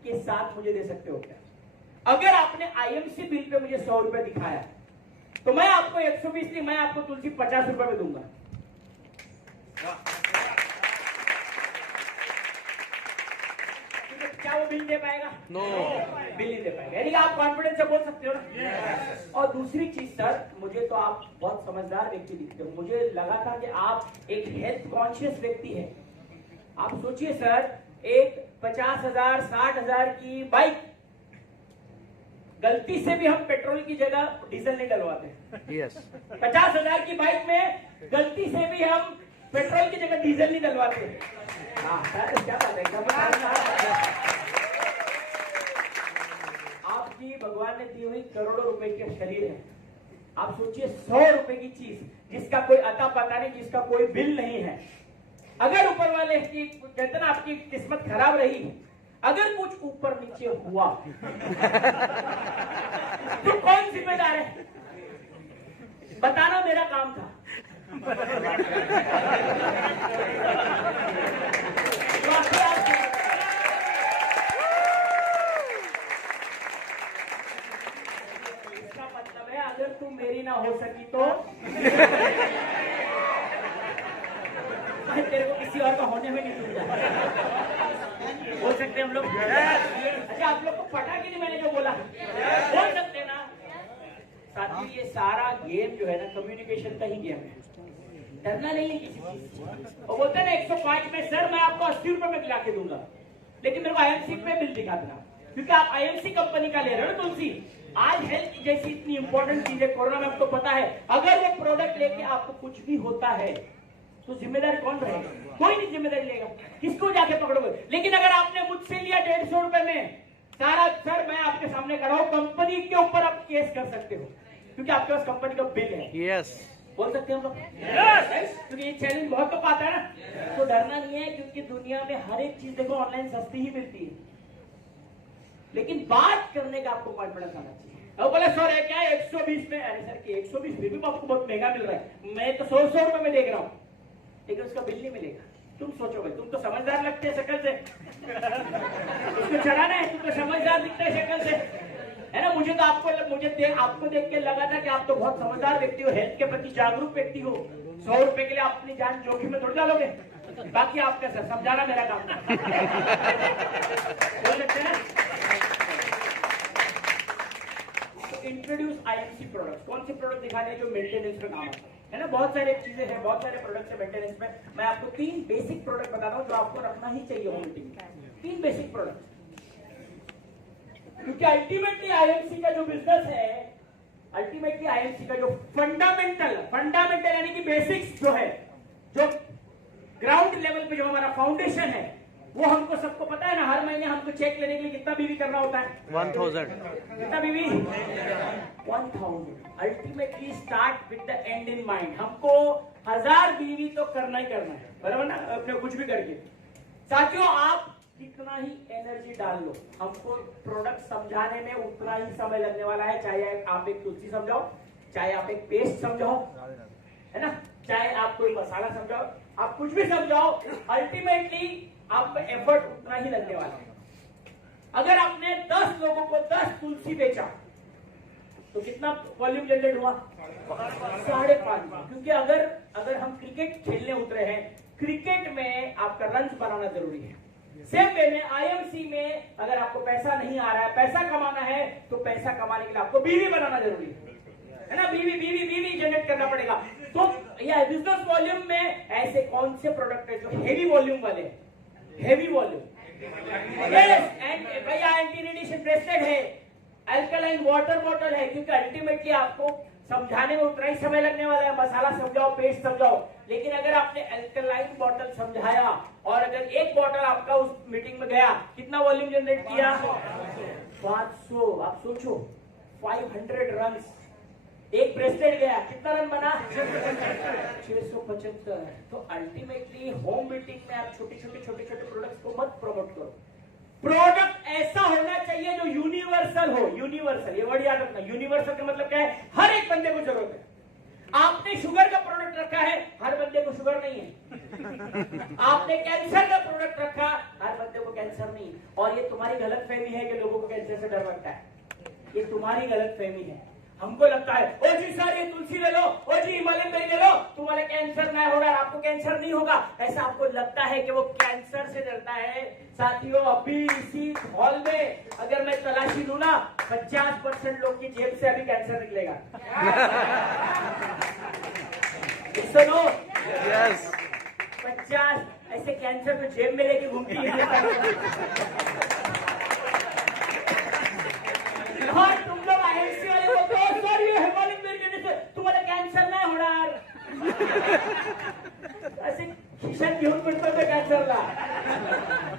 के साथ मुझे दे सकते हो क्या? अगर आपने आईएमसी बिल पे मुझे 100 रुपए दिखाया तो मैं आपको 120 नहीं, मैं आपको तुलसी 50 रुपए में दूंगा। क्या वो बिल दे पाएगा? नो बिल नहीं दे पाएगा। यानी कि आप कॉन्फिडेंस से बोल सकते हो ना। और दूसरी चीज सर, मुझे तो आप बहुत समझदार व्यक्ति दिखते हो, मुझे लगा था कि आप एक हेल्थ कॉन्शियस व्यक्ति है। आप सोचिए सर, एक 50,000 60,000 की बाइक, गलती से भी हम पेट्रोल की जगह डीजल नहीं डलवाते। यस 50,000 की बाइक में गलती से भी हम पेट्रोल की जगह डीजल नहीं डलवाते। हाँ सर, क्या बात है। आपकी भगवान ने दी हुई करोड़ों रुपए के शरीर है, आप सोचिए 100 रुपए की चीज जिसका कोई अता पता नहीं, जिसका कोई बिल नहीं है, अगर ऊपर वाले की कहते ना आपकी किस्मत खराब रही, अगर कुछ ऊपर नीचे हुआ तो कौन जिम्मेदार है? बताना मेरा काम था। इसका मतलब है अगर तुम मेरी ना हो सकी तो तेरे को किसी और का होने में नहीं दूंगा। बोल सकते हैं हम लोग? अच्छा आप लोग को पता कि नहीं मैंने जो बोला? बोल सकते हैं ना? साथियों ये सारा गेम जो है ना, कम्युनिकेशन का ही गेम है, डरना नहीं है किसी चीज। और बोलते हैं ना 105 में सर मैं आपको 80 रुपए में दिला के दूंगा, लेकिन मेरे को आईएमसी पे बिल दिखा देना, क्योंकि आप आईएमसी कंपनी का ले रहे हो ना तुलसी। आज हेल्थ जैसी इतनी इंपॉर्टेंट चीज है, कोरोना में आपको पता है, अगर वो प्रोडक्ट लेके आपको कुछ भी होता है तो जिम्मेदारी कौन रहेगा? कोई नहीं जिम्मेदारी लेगा, किसको जाके पकड़ोगे? लेकिन अगर आपने मुझसे लिया 150 रुपए में, सारा सर मैं आपके सामने खड़ा हूं, कंपनी के ऊपर आप केस कर सकते हो, क्योंकि आपके पास कंपनी का बिल है। यस बोल सकते हैं हम लोग? क्योंकि ये चैलेंज बहुत लोग आता है ना, तो डरना नहीं है, क्योंकि दुनिया में हर एक चीज देखो ऑनलाइन सस्ती ही मिलती है, लेकिन बात करने का आपको कॉन्फिडेंस आना चाहिए। अब बोले सर है क्या 120 में? अरे सर कि 120 फिर भी आपको बहुत महंगा मिल रहा है, मैं तो 100 रुपए में देख रहा हूँ, लेकिन उसका बिल नहीं मिलेगा। तुम सोचो भाई, तुम तो समझदार लगते हैं शक्ल से, उसको चढ़ाना है, तुम तो समझदार दिखते हैं शक्ल से, है ना? मुझे तो आपको देख के लगा था कि आप तो बहुत समझदार व्यक्ति हो, हेल्थ के प्रति जागरूक व्यक्ति हो। 100 रुपए के लिए आप अपनी जान जोखिम में थोड़ी डालोगे। बाकी आपका सर समझाना मेरा काम था। बोल सकते हैं? तो इंट्रोड्यूस आईएमसी प्रोडक्ट्स। कौन से प्रोडक्ट दिखाने जो मेंटेनेंस में काम आता है ना? बहुत सारे चीजें हैं, बहुत सारे प्रोडक्ट्स है मेंटेनेंस में। मैं आपको 3 बेसिक प्रोडक्ट बताता हूँ जो आपको रखना ही चाहिए होम मीटिंग में। 3 बेसिक प्रोडक्ट, क्योंकि अल्टीमेटली आईएमसी का जो बिजनेस है अल्टीमेटली आईएमसी का जो फंडामेंटल यानी कि बेसिक्स जो है, जो ग्राउंड लेवल पे जो हमारा फाउंडेशन है, वो हमको सबको पता है ना। हर महीने हमको चेक लेने के लिए कितना बीवी करना होता है? 1000। कितना बीवी? 1000। Ultimately start with the and in mind. हमको 1000 बीवी तो करना ही करना है, बराबर ना, अपने कुछ भी करके। साथियों, आप कितना ही एनर्जी डाल लो, हमको प्रोडक्ट समझाने में उतना ही समय लगने वाला है। चाहे आप एक तुलसी समझाओ, चाहे आप एक पेस्ट समझाओ, है ना, चाहे आप कोई मसाला समझाओ, आप कुछ भी समझाओ, अल्टीमेटली आपका एफर्ट उतना ही लगने वाला है। अगर आपने 10 लोगों को 10 तुलसी बेचा तो कितना वॉल्यूम जनरेट हुआ? 5.5। क्योंकि अगर हम क्रिकेट खेलने उतरे हैं, क्रिकेट में आपका रन्स बनाना जरूरी है। सेम वे में आईएमसी में अगर आपको पैसा नहीं आ रहा है, पैसा कमाना है, तो पैसा कमाने के लिए आपको बीवी बनाना जरूरी है ना। बीवी जनरेट करना पड़ेगा। तो यह बिजनेस वॉल्यूम में ऐसे कौन से प्रोडक्ट है जो हेवी वॉल्यूम वाले हैं? हेवी वॉल्यूम, भैया एंटी रेडिएशन ब्रेसलेट है, अल्कलाइन वाटर बॉटल है, क्योंकि अल्टीमेटली आपको समझाने में उतना ही समय लगने वाला है। मसाला समझाओ, पेस्ट समझाओ, लेकिन अगर आपने अल्कलाइन बॉटल समझाया और अगर एक बॉटल आपका उस मीटिंग में गया, कितना वॉल्यूम जनरेट किया? 500। आप सोचो, 500 रन। एक ब्रेसलेट गया, कितना रन बना? 675। तो अल्टीमेटली होम मीटिंग में आप छोटे छोटे प्रोडक्ट्स को मत प्रमोट करो। प्रोडक्ट ऐसा होना चाहिए जो यूनिवर्सल हो। यूनिवर्सल, ये वर्ड याद रखना। यूनिवर्सल का मतलब क्या है? हर एक बंदे को जरूरत है। आपने शुगर का प्रोडक्ट रखा है, हर बंदे को शुगर नहीं है। आपने कैंसर का प्रोडक्ट रखा, हर बंदे को कैंसर नहीं। और ये तुम्हारी गलतफहमी है कि लोगों को कैंसर से डर लगता है। ये तुम्हारी गलतफहमी है। हमको लगता है ओ जी सर ये तुलसी ले लो, ओ जी हिमालयन बेरी ले लो, तुम्हारे कैंसर ना होगा, आपको कैंसर नहीं होगा। ऐसा आपको लगता है कि वो कैंसर से डरता है। साथियों, अभी इसी हॉल में अगर मैं तलाशी लूं ना, 50% लोग की जेब से अभी कैंसर निकलेगा। सुनो, यस, 50 ऐसे कैंसर तो जेब में लेके घूमती है। हाँ, तुम लोग आईएमसी वाले बोलते हो सर ये हिमालयन बेरी लेने से तुम्हारा कैंसर नहीं होणार। ऐसे खिशन घेऊन पड़ता था कैंसर ला।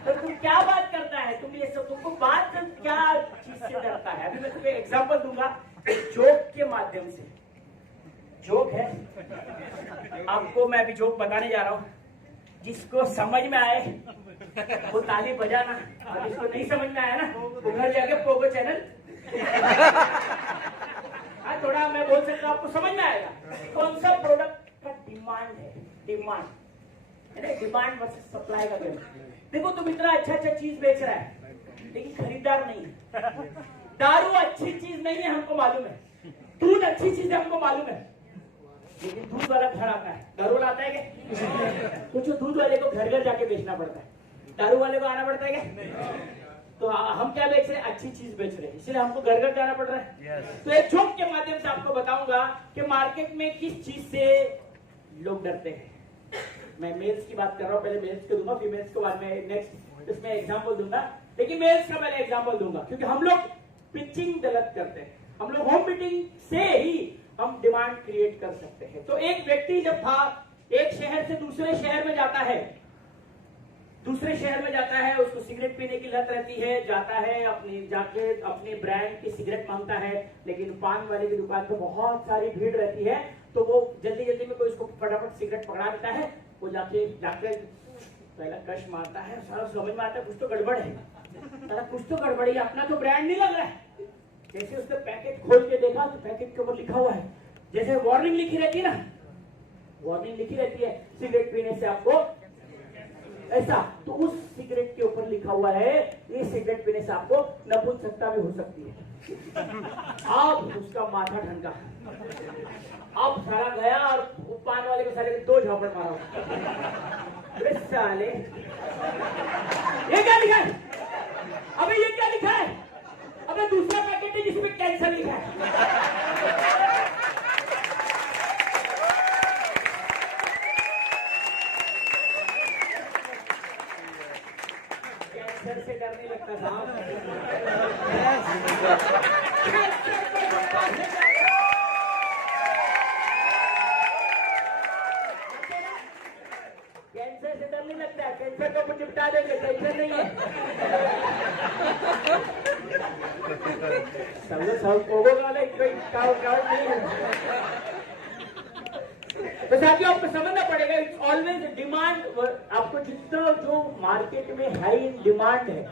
तो तुम क्या बात करता है? तुम ये सब, तुमको बात क्या चीज से डरता है? अभी मैं तुम्हें एग्जांपल दूंगा जोक के माध्यम से। जोक है, आपको मैं अभी जोक बताने जा रहा हूँ। जिसको समझ में आए वो ताली बजाना, और जिसको नहीं समझ में आया ना वो घर जाके पोगो चैनल। हाँ, थोड़ा मैं बोल सकता हूँ, आपको समझ में आएगा। कौन सा प्रोडक्ट का डिमांड है? डिमांड है ना, डिमांड वर्सेस सप्लाई का गेम। देखो, तुम इतना अच्छा चीज बेच रहा है लेकिन खरीदार नहीं है। दारू अच्छी चीज नहीं है, हमको मालूम है। दूध अच्छी चीज है, हमको मालूम है, लेकिन दूध वाला घर आता है। दारू वाला आता है क्या? कुछ दूध वाले को घर घर जाके बेचना पड़ता है, दारू वाले को आना पड़ता है क्या? तो हम क्या बेच रहे हैं? अच्छी चीज बेच रहे हैं, इसलिए हमको घर घर जाना पड़ रहा है। तो एक जोक के माध्यम से आपको बताऊंगा कि मार्केट में किस चीज से लोग डरते हैं। मैं मेल्स की बात कर रहा हूँ, पहले मेल्स को दूंगा, फीमेल्स को बाद में नेक्स्ट इसमें एग्जांपल दूंगा, लेकिन मेल्स का पहले एग्जांपल दूंगा, क्योंकि हम लोग पिचिंग गलत करते हैं। हम लोग होम मीटिंग से ही हम डिमांड क्रिएट कर सकते हैं। तो एक व्यक्ति जब था, एक शहर से दूसरे शहर में जाता है, उसको सिगरेट पीने की लत रहती है, जाता है जाके अपने ब्रांड की सिगरेट मांगता है, लेकिन पान वाले की दुकान पे बहुत सारी भीड़ रहती है, तो वो जल्दी जल्दी में कोई उसको फटाफट सिगरेट पकड़ा देता है। वो जाके पहला कश मारता है, सारा समझ में आता है कुछ तो गड़बड़ है, सारा कुछ तो गड़बड़ है, अपना तो ब्रांड नहीं लग रहा है। जैसे उसने पैकेट खोल के देखा तो पैकेट के ऊपर लिखा हुआ है, जैसे वार्निंग लिखी रहती है ना, वार्निंग लिखी रहती है सिगरेट पीने से आपको ऐसा, तो उस सिगरेट के ऊपर लिखा हुआ है ये सिगरेट पीने से आपको नपुंसकता भी हो सकती है। अब उसका माथा ठंडा, अब सारा गया और पान वाले को साले 2 झापड़ मारा। अरे साले, ये क्या लिखा है? अबे ये क्या लिखा है? अबे दूसरा पैकेट है जिसमें कैंसर लिखा है। कैंसर से डर नहीं लगता साहब। कोको कोला कोई काउंट नहीं है। तो साथियों आपको समझना पड़ेगा, इट्स ऑलवेज डिमांड। आपको जितना जो मार्केट में हाई इन डिमांड है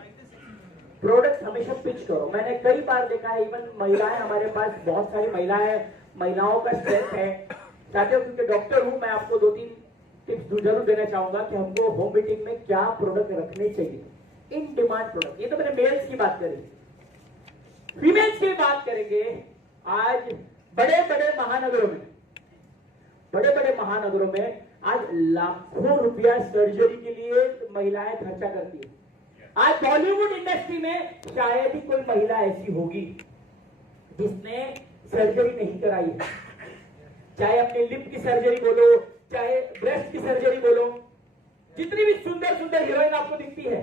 प्रोडक्ट हमेशा पिच करो। मैंने कई बार देखा है, इवन महिलाएं, हमारे पास बहुत सारी महिलाओं का स्ट्रेंथ है साथियों, क्योंकि डॉक्टर हूं मैं, आपको 2-3 टिप्स जरूर देना चाहूंगा कि हमको होम मीटिंग में क्या प्रोडक्ट रखने चाहिए, इन डिमांड प्रोडक्ट। ये तो मैंने मेल्स की बात करी, फीमेल्स की बात करेंगे। आज बड़े बड़े महानगरों में आज लाखों रुपया सर्जरी के लिए महिलाएं खर्चा करती है। आज बॉलीवुड इंडस्ट्री में शायद ही कोई महिला ऐसी होगी जिसने सर्जरी नहीं कराई है। चाहे अपने लिप की सर्जरी बोलो, चाहे ब्रेस्ट की सर्जरी बोलो, जितनी भी सुंदर सुंदर हीरोइन आपको दिखती है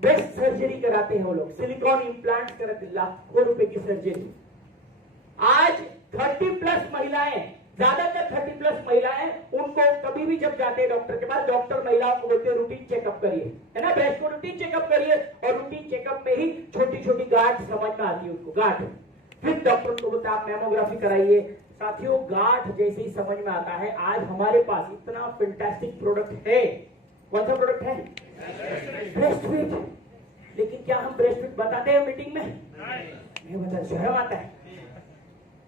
ब्रेस्ट सर्जरी कराते हैं वो लोग, सिलिकॉन इम्प्लांट कराते, लाखों रुपए की सर्जरी। आज 30+ महिलाएं, ज्यादातर 30+ महिलाएं, उनको कभी भी जब जाते हैं डॉक्टर के पास, डॉक्टर महिलाओं को बोलते हैं रूटीन चेकअप करिए, है ना, ब्रेस्ट को रूटीन चेकअप करिए। और रूटीन चेकअप में ही छोटी छोटी गांठ समझ में आती है उनको, गांठ। फिर डॉक्टर को बोलता है आप मैमोग्राफी कराइए। साथियों गांठ जैसे ही समझ में आता है, आज हमारे पास इतना फैंटास्टिक प्रोडक्ट है। कौन सा प्रोडक्ट है? Breast fit. लेकिन क्या हम ब्रेस्ट फिट बताते हैं मीटिंग में? नहीं बताते, शर्म आता है,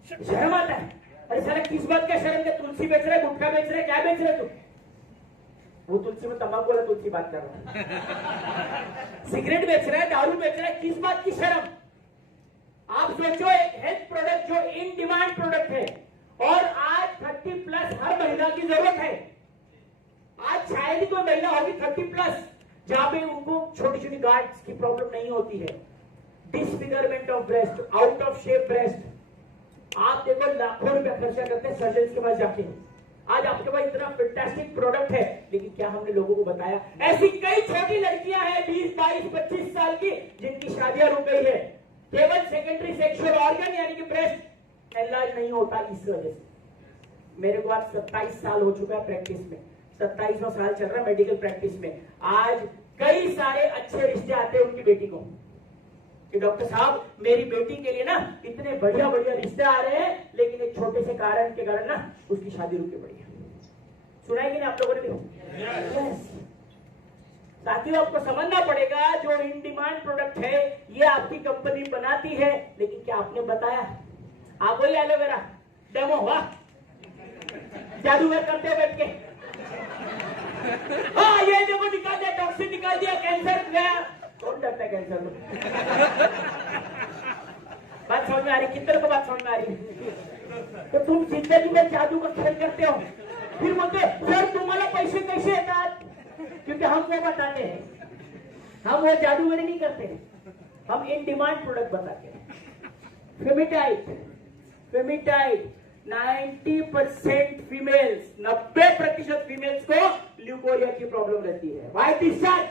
शर्म आता है। अरे साला किस बात का शर्म? के तुलसी बेच रहे, गुटखा बेच रहे, क्या बेच रहे तू? वो तुलसी में तंबाकू वाला तुलसी बात कर रहा है। सिगरेट बेच रहा है, दारू बेच रहा है, किस बात की शर्म? आप सोचो, एक हेल्थ प्रोडक्ट जो इन डिमांड प्रोडक्ट है और आज 30+ हर महिला की जरूरत है। आज शायद ही कोई महिला होगी 30+ जहां पे उनको छोटी छोटी गांठ की प्रॉब्लम नहीं होती है। Disfigurement of breast, out of shape breast, आप देखो लाखों रुपया खर्चा करते हैं सर्जन के पास जाके। आज आपके पास इतना फैंटास्टिक प्रोडक्ट है, लेकिन क्या हमने लोगों को बताया? ऐसी कई छोटी लड़कियां हैं 20, 22, 25 साल की, जिनकी शादियां रुक गई है केवल सेकेंडरी सेक्सुअल ऑर्गन यानी कि ब्रेस्ट इलाज नहीं होता इस वजह से। मेरे को आज 27 साल हो चुका है प्रैक्टिस में, 27वां साल चल रहा है मेडिकल प्रैक्टिस में। आज कई सारे अच्छे रिश्ते आते हैं उनकी बेटी को कि डॉक्टर साहब मेरी बेटी के लिए ना इतने बढ़िया बढ़िया रिश्ते आ रहे हैं, लेकिन एक छोटे से कारण के कारण ना उसकी शादी रुकी पड़ी है। सुना है कि नहीं आप लोगों ने भी? yes. साथियों आपको समझना पड़ेगा, जो इन डिमांड प्रोडक्ट है ये आपकी कंपनी बनाती है, लेकिन क्या आपने बताया? आप वही एलोवेरा डेमो हुआ, जादूगर करते हैं बैठ के, हाँ ये देखो निकाल दिया, टॉक्सिन निकाल दिया, कैंसर गया। कौन डरता है कैंसर में? बात समझ में आ रही? कितने को बात समझ में आ रही? तो तुम जिंदगी में जादू का खेल करते हो, फिर बोलते सर तुम्हारा पैसे कैसे येतात? क्योंकि हम वो बताते हैं, हम वो जादूगरी नहीं करते, हम इन डिमांड प्रोडक्ट बताते हैं। फेमिटाइड 90% फीमेल्स, 90% फीमेल्स को ल्यूकोरिया की प्रॉब्लम रहती है। व्हाइट डिस्चार्ज,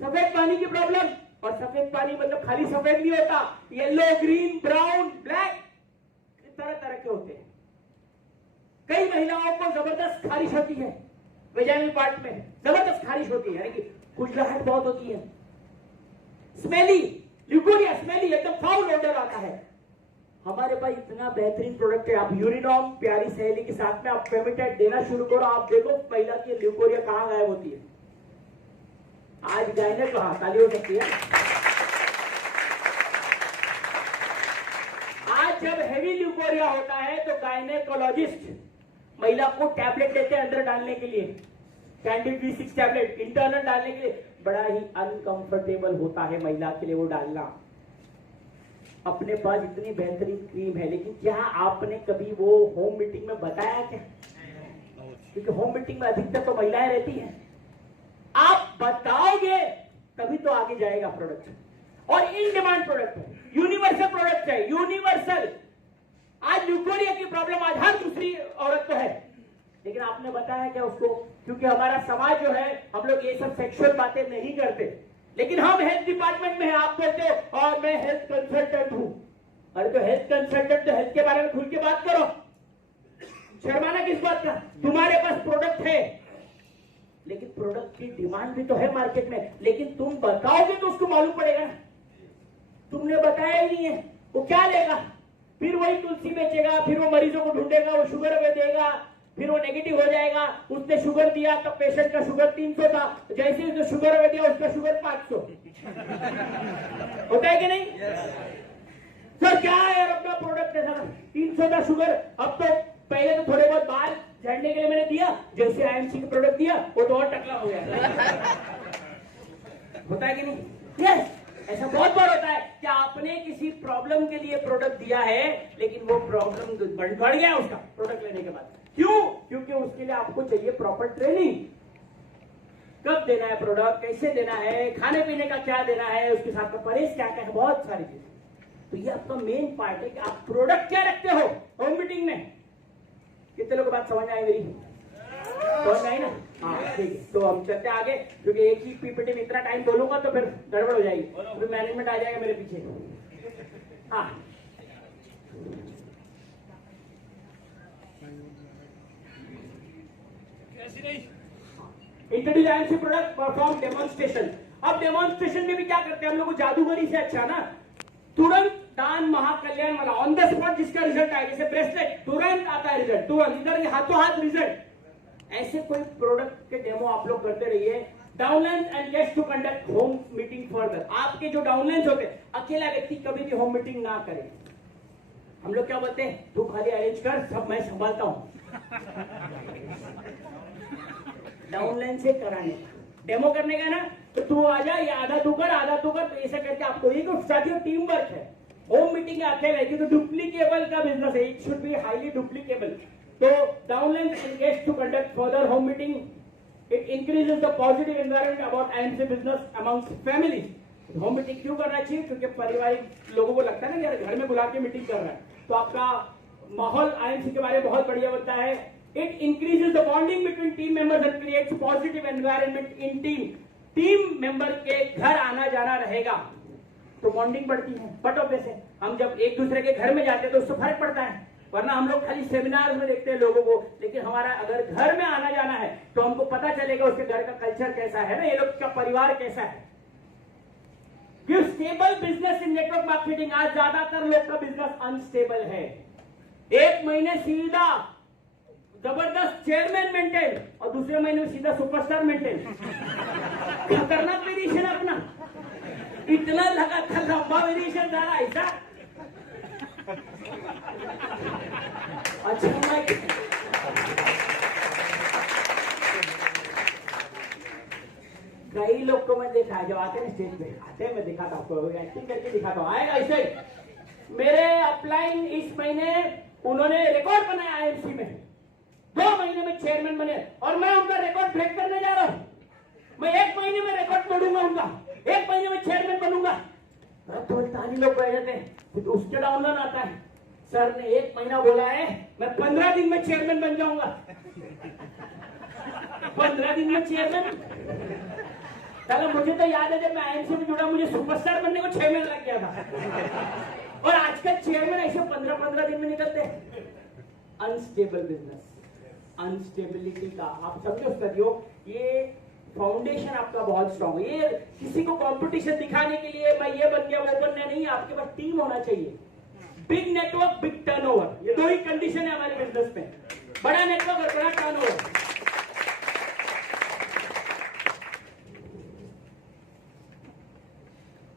सफेद पानी की प्रॉब्लम। और सफेद पानी मतलब खाली सफेद नहीं होता, येलो, ग्रीन, ब्राउन, ब्लैक, तरह तरह के होते हैं। कई महिलाओं को जबरदस्त खारिश होती है, वेजाइनल पार्ट में जबरदस्त खारिश होती है, यानी कि खुजलाहट बहुत होती है, स्मेली, ल्यूकोरिया स्मेली, एकदम फाउल ऑर्डर आता है। हमारे पास इतना बेहतरीन प्रोडक्ट है। आप यूरिनॉम प्यारी सहेली के साथ में आप फेमिटाइड देना शुरू करो, आप देखो महिला की ल्यूकोरिया कहां गायब होती है। आज गायनेक कहां ताली हो सकती है। आज जब हेवी ल्यूकोरिया होता है तो गायनेकोलॉजिस्ट महिला को टैबलेट देते हैं अंदर डालने के लिए, कैंडिड B6 टैबलेट इंटरनल डालने के लिए। बड़ा ही अनकंफर्टेबल होता है महिला के लिए वो डालना। अपने पास इतनी बेहतरीन क्रीम है, लेकिन क्या आपने कभी वो होम मीटिंग में बताया क्या? क्योंकि होम मीटिंग में अधिकतर तो महिलाएं रहती हैं। आप बताओगे तभी तो आगे जाएगा प्रोडक्ट। और इन डिमांड प्रोडक्ट है, यूनिवर्सल प्रोडक्ट है, यूनिवर्सल। आज ल्यूकोरिया की प्रॉब्लम आज हर दूसरी औरत को है, लेकिन आपने बताया क्या उसको? क्योंकि हमारा समाज जो है, हम लोग ये सब सेक्सुअल बातें नहीं करते, लेकिन हम हेल्थ डिपार्टमेंट में है। आप बोलते हो और मैं हेल्थ कंसल्टेंट हूं। अरे तो हेल्थ कंसल्टेंट तो हेल्थ के बारे में खुल के बात करो, शर्माना किस बात का? तुम्हारे पास प्रोडक्ट है, लेकिन प्रोडक्ट की डिमांड भी तो है मार्केट में, लेकिन तुम बताओगे तो उसको मालूम पड़ेगा। तुमने बताया ही नहीं है। वो क्या लेगा? फिर वही तुलसी बेचेगा, फिर वो मरीजों को ढूंढेगा, वो शुगर में देगा, फिर वो नेगेटिव हो जाएगा। उसने शुगर दिया तब पेशेंट का शुगर 300 था, जैसे उसने शुगर में दिया उसका शुगर 500 होता है कि नहीं? सर क्या है यार, अपना प्रोडक्ट है सर, 300 था शुगर, अब तो पहले तो थोड़े बहुत बाल झड़ने के लिए मैंने दिया, जैसे आईएमसी का प्रोडक्ट दिया वो तो और टकला हो गया। होता है कि नहीं? यस, ऐसा बहुत बार होता है कि आपने किसी प्रॉब्लम के लिए प्रोडक्ट दिया है, लेकिन वो प्रॉब्लम बढ़ गया उसका प्रोडक्ट लेने के बाद। क्यों? क्योंकि उसके लिए आपको चाहिए प्रॉपर ट्रेनिंग। कब देना है प्रोडक्ट, कैसे देना है, खाने पीने का क्या देना है, उसके साथ में परहेज क्या क्या है, बहुत सारी चीजें। तो ये आपका मेन पार्ट है कि आप प्रोडक्ट क्या रखते हो होम मीटिंग में। कितने लोगों को बात समझ आई मेरी? समझ आई ना? हाँ ठीक है, तो हम चलते आगे, क्योंकि एक ही पीपीटी में इतना टाइम बोलूंगा तो फिर गड़बड़ हो जाएगी, फिर मैनेजमेंट आ जाएगा मेरे पीछे। हाँ, introduce IMC product, perform demonstration. अब डेमोन्स्ट्रेशन में भी क्या करते हैं हम लोग, जादूगरी से अच्छा ना, तुरंत दान महाकल्याण वाला ऑन द स्पॉट जिसका रिजल्ट आए, जैसे ब्रेसलेट तुरंत आता है रिजल्ट, तुरंत इधर हाथों हाथ रिजल्ट। ऐसे कोई प्रोडक्ट के डेमो आप लोग करते रहिए। Downline and guest to conduct home meeting further. आपके जो डाउनलाइन होते हैं, अकेला व्यक्ति कभी भी होम मीटिंग ना करे। हम लोग क्या बोलते हैं, तू खाली अरेंज कर, सब मैं संभालता हूं। डाउनलाइन से कराने का, डेमो करने का ना, तो तू आ जा, या आधा तू कर आधा तू कर, तो ऐसा करके आपको ये साथियों टीम वर्क है। होम मीटिंग अकेले की तो डुप्लीकेबल का बिजनेस है, it should be highly duplicable. तो downline engage to conduct further home meeting, it increases the positive environment about IMC business amongst family. Home meeting क्यों करना चाहिए? क्योंकि पारिवारिक लोगों को लगता है ना यार घर में बुला के मीटिंग कर रहा है, तो आपका माहौल आईएमसी के बारे में बहुत बढ़िया बनता है। It increases the bonding between team members and creates positive environment in team. Team member के घर आना जाना रहेगा तो बॉन्डिंग बढ़ती है। बट ऑब्वियसली हम जब एक दूसरे के घर में जाते हैं तो उससे फर्क पड़ता है, वरना हम लोग खाली सेमिनार में देखते हैं लोगों को, लेकिन हमारा अगर घर में आना जाना है तो हमको पता चलेगा उसके घर का कल्चर कैसा है ना, ये लोग का परिवार कैसा है। Give stable business in network marketing. आज ज्यादातर लोग का बिजनेस अनस्टेबल है। एक महीने सीधा जबरदस्त चेयरमैन मेंटेन और दूसरे महीने में सीधा सुपरस्टार मेंटेन। खतरनाक वेरिएशन अपना, इतना लगातार लंबा वेरिएशन जा रहा है ऐसा। अच्छा मैं कई लोग को मैं देखा है जब आते हैं स्टेज पे, आते हैं मैं दिखाता हूँ आपको, एक्टिंग करके दिखाता हूँ, आएगा ऐसे। मेरे अपलाइन इस महीने उन्होंने रिकॉर्ड बनाया आईएमसी में, 2 महीने में चेयरमैन बने, और मैं उनका रिकॉर्ड ब्रेक करने जा रहा हूं। मैं 1 महीने में रिकॉर्ड तोड़ूंगा उनका, 1 महीने में चेयरमैन बनूंगा। थोड़ी ताली लोग बैठ जाते हैं, तो उसके डाउनलोड आता है, सर ने 1 महीना बोला है, मैं 15 दिन में चेयरमैन बन जाऊंगा। 15 दिन में चेयरमैन? चलो मुझे तो याद है जब मैं आईएमसी में जुड़ा, मुझे सुपरस्टार बनने को 6 महीने लग गया था, और आजकल चेयरमैन ऐसे 15-15 दिन में निकलते हैं। अनस्टेबल बिजनेस, अनस्टेबिलिटी का आप समझो साथियों, ये फाउंडेशन आपका बहुत स्ट्रांग है। ये किसी को कंपटीशन दिखाने के लिए मैं ये बन गया वो बनना नहीं, आपके पास टीम होना चाहिए। बिग नेटवर्क बिग टर्नओवर, ये 2 ही कंडीशन है हमारे बिजनेस में, बड़ा नेटवर्क और बड़ा turnover.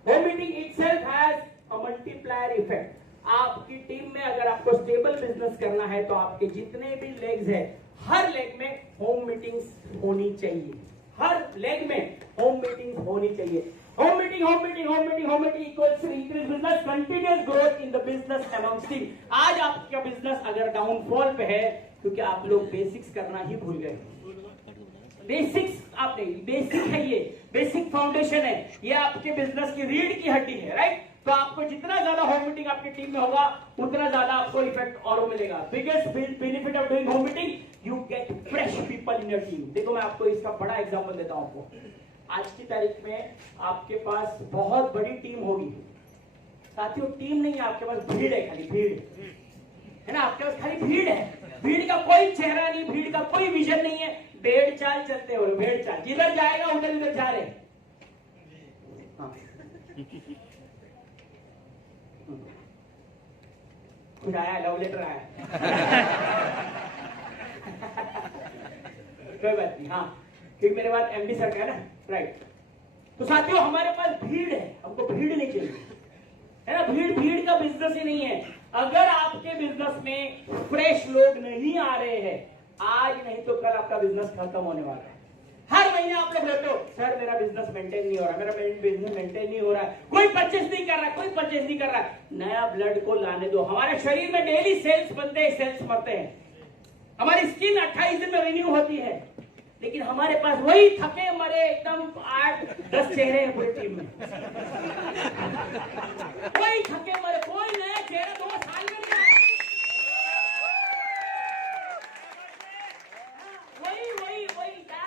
Home meeting itself has a multiplier effect. आपकी टीम में अगर आपको स्टेबल बिजनेस करना है तो आपके जितने भी लेग्स हैं, हर लेग में होम मीटिंग्स होनी चाहिए, हर लेग में होम मीटिंग्स होनी चाहिए। Home meeting home meeting home meeting home meeting equals to increase business, continuous growth in the business amongst team. आज आपका बिजनेस अगर डाउनफॉल पे है क्योंकि आप लोग बेसिक्स करना ही भूल गए। बेसिक्स आप नहीं, बेसिक है ये, बेसिक फाउंडेशन है, ये आपके बिजनेस की रीढ़ की हड्डी है, राइट। तो आपको जितना ज्यादा होम मीटिंग आपकी टीम में होगा उतना ज्यादा आपको इफेक्ट और मिलेगा। Biggest benefit of doing home meeting, you get fresh people in your team. देखो मैं आपको इसका बड़ा एग्जांपल देता हूं आपको। आज की तारीख में आपके पास बहुत बड़ी टीम होगी साथियों, टीम नहीं है आपके पास, भीड़ है, खाली भीड़ है ना, आपके पास खाली भीड़ है। भीड़ का कोई चेहरा नहीं, भीड़ का कोई विजन नहीं है, भेड़ चाल चलते हो, भेड़ चाल, जिधर जाएगा उधर उधर जा रहे। कुछ आया, लव लेटर आया। कोई बात नहीं, हाँ फिर मेरे बाद एमडी सर का है ना, राइट। तो साथियों हमारे पास भीड़ है, हमको भीड़ नहीं चाहिए, है ना। भीड़ का बिजनेस ही नहीं है। अगर आपके बिजनेस में फ्रेश लोग नहीं आ रहे हैं, आज नहीं तो कल आपका बिजनेस खत्म होने वाला है। हर महीने आप लोग रहते हो, सर मेरा बिजनेस मेंटेन नहीं हो रहा, मेरा बिजनेस मेंटेन नहीं हो रहा, कोई परचेस नहीं कर रहा, कोई परचेस नहीं कर रहा। नया ब्लड को लाने दो। हमारे शरीर में डेली सेल्स बनते हैं, सेल्स मरते हैं। हमारी स्किन 28 दिन में रिन्यू होती है, लेकिन हमारे पास वही थके मरे एकदम 8-10 चेहरे हैं पूरी टीम में। वही थके मरे, कोई नया चेहरा 2 साल में नहीं आया। वही क्या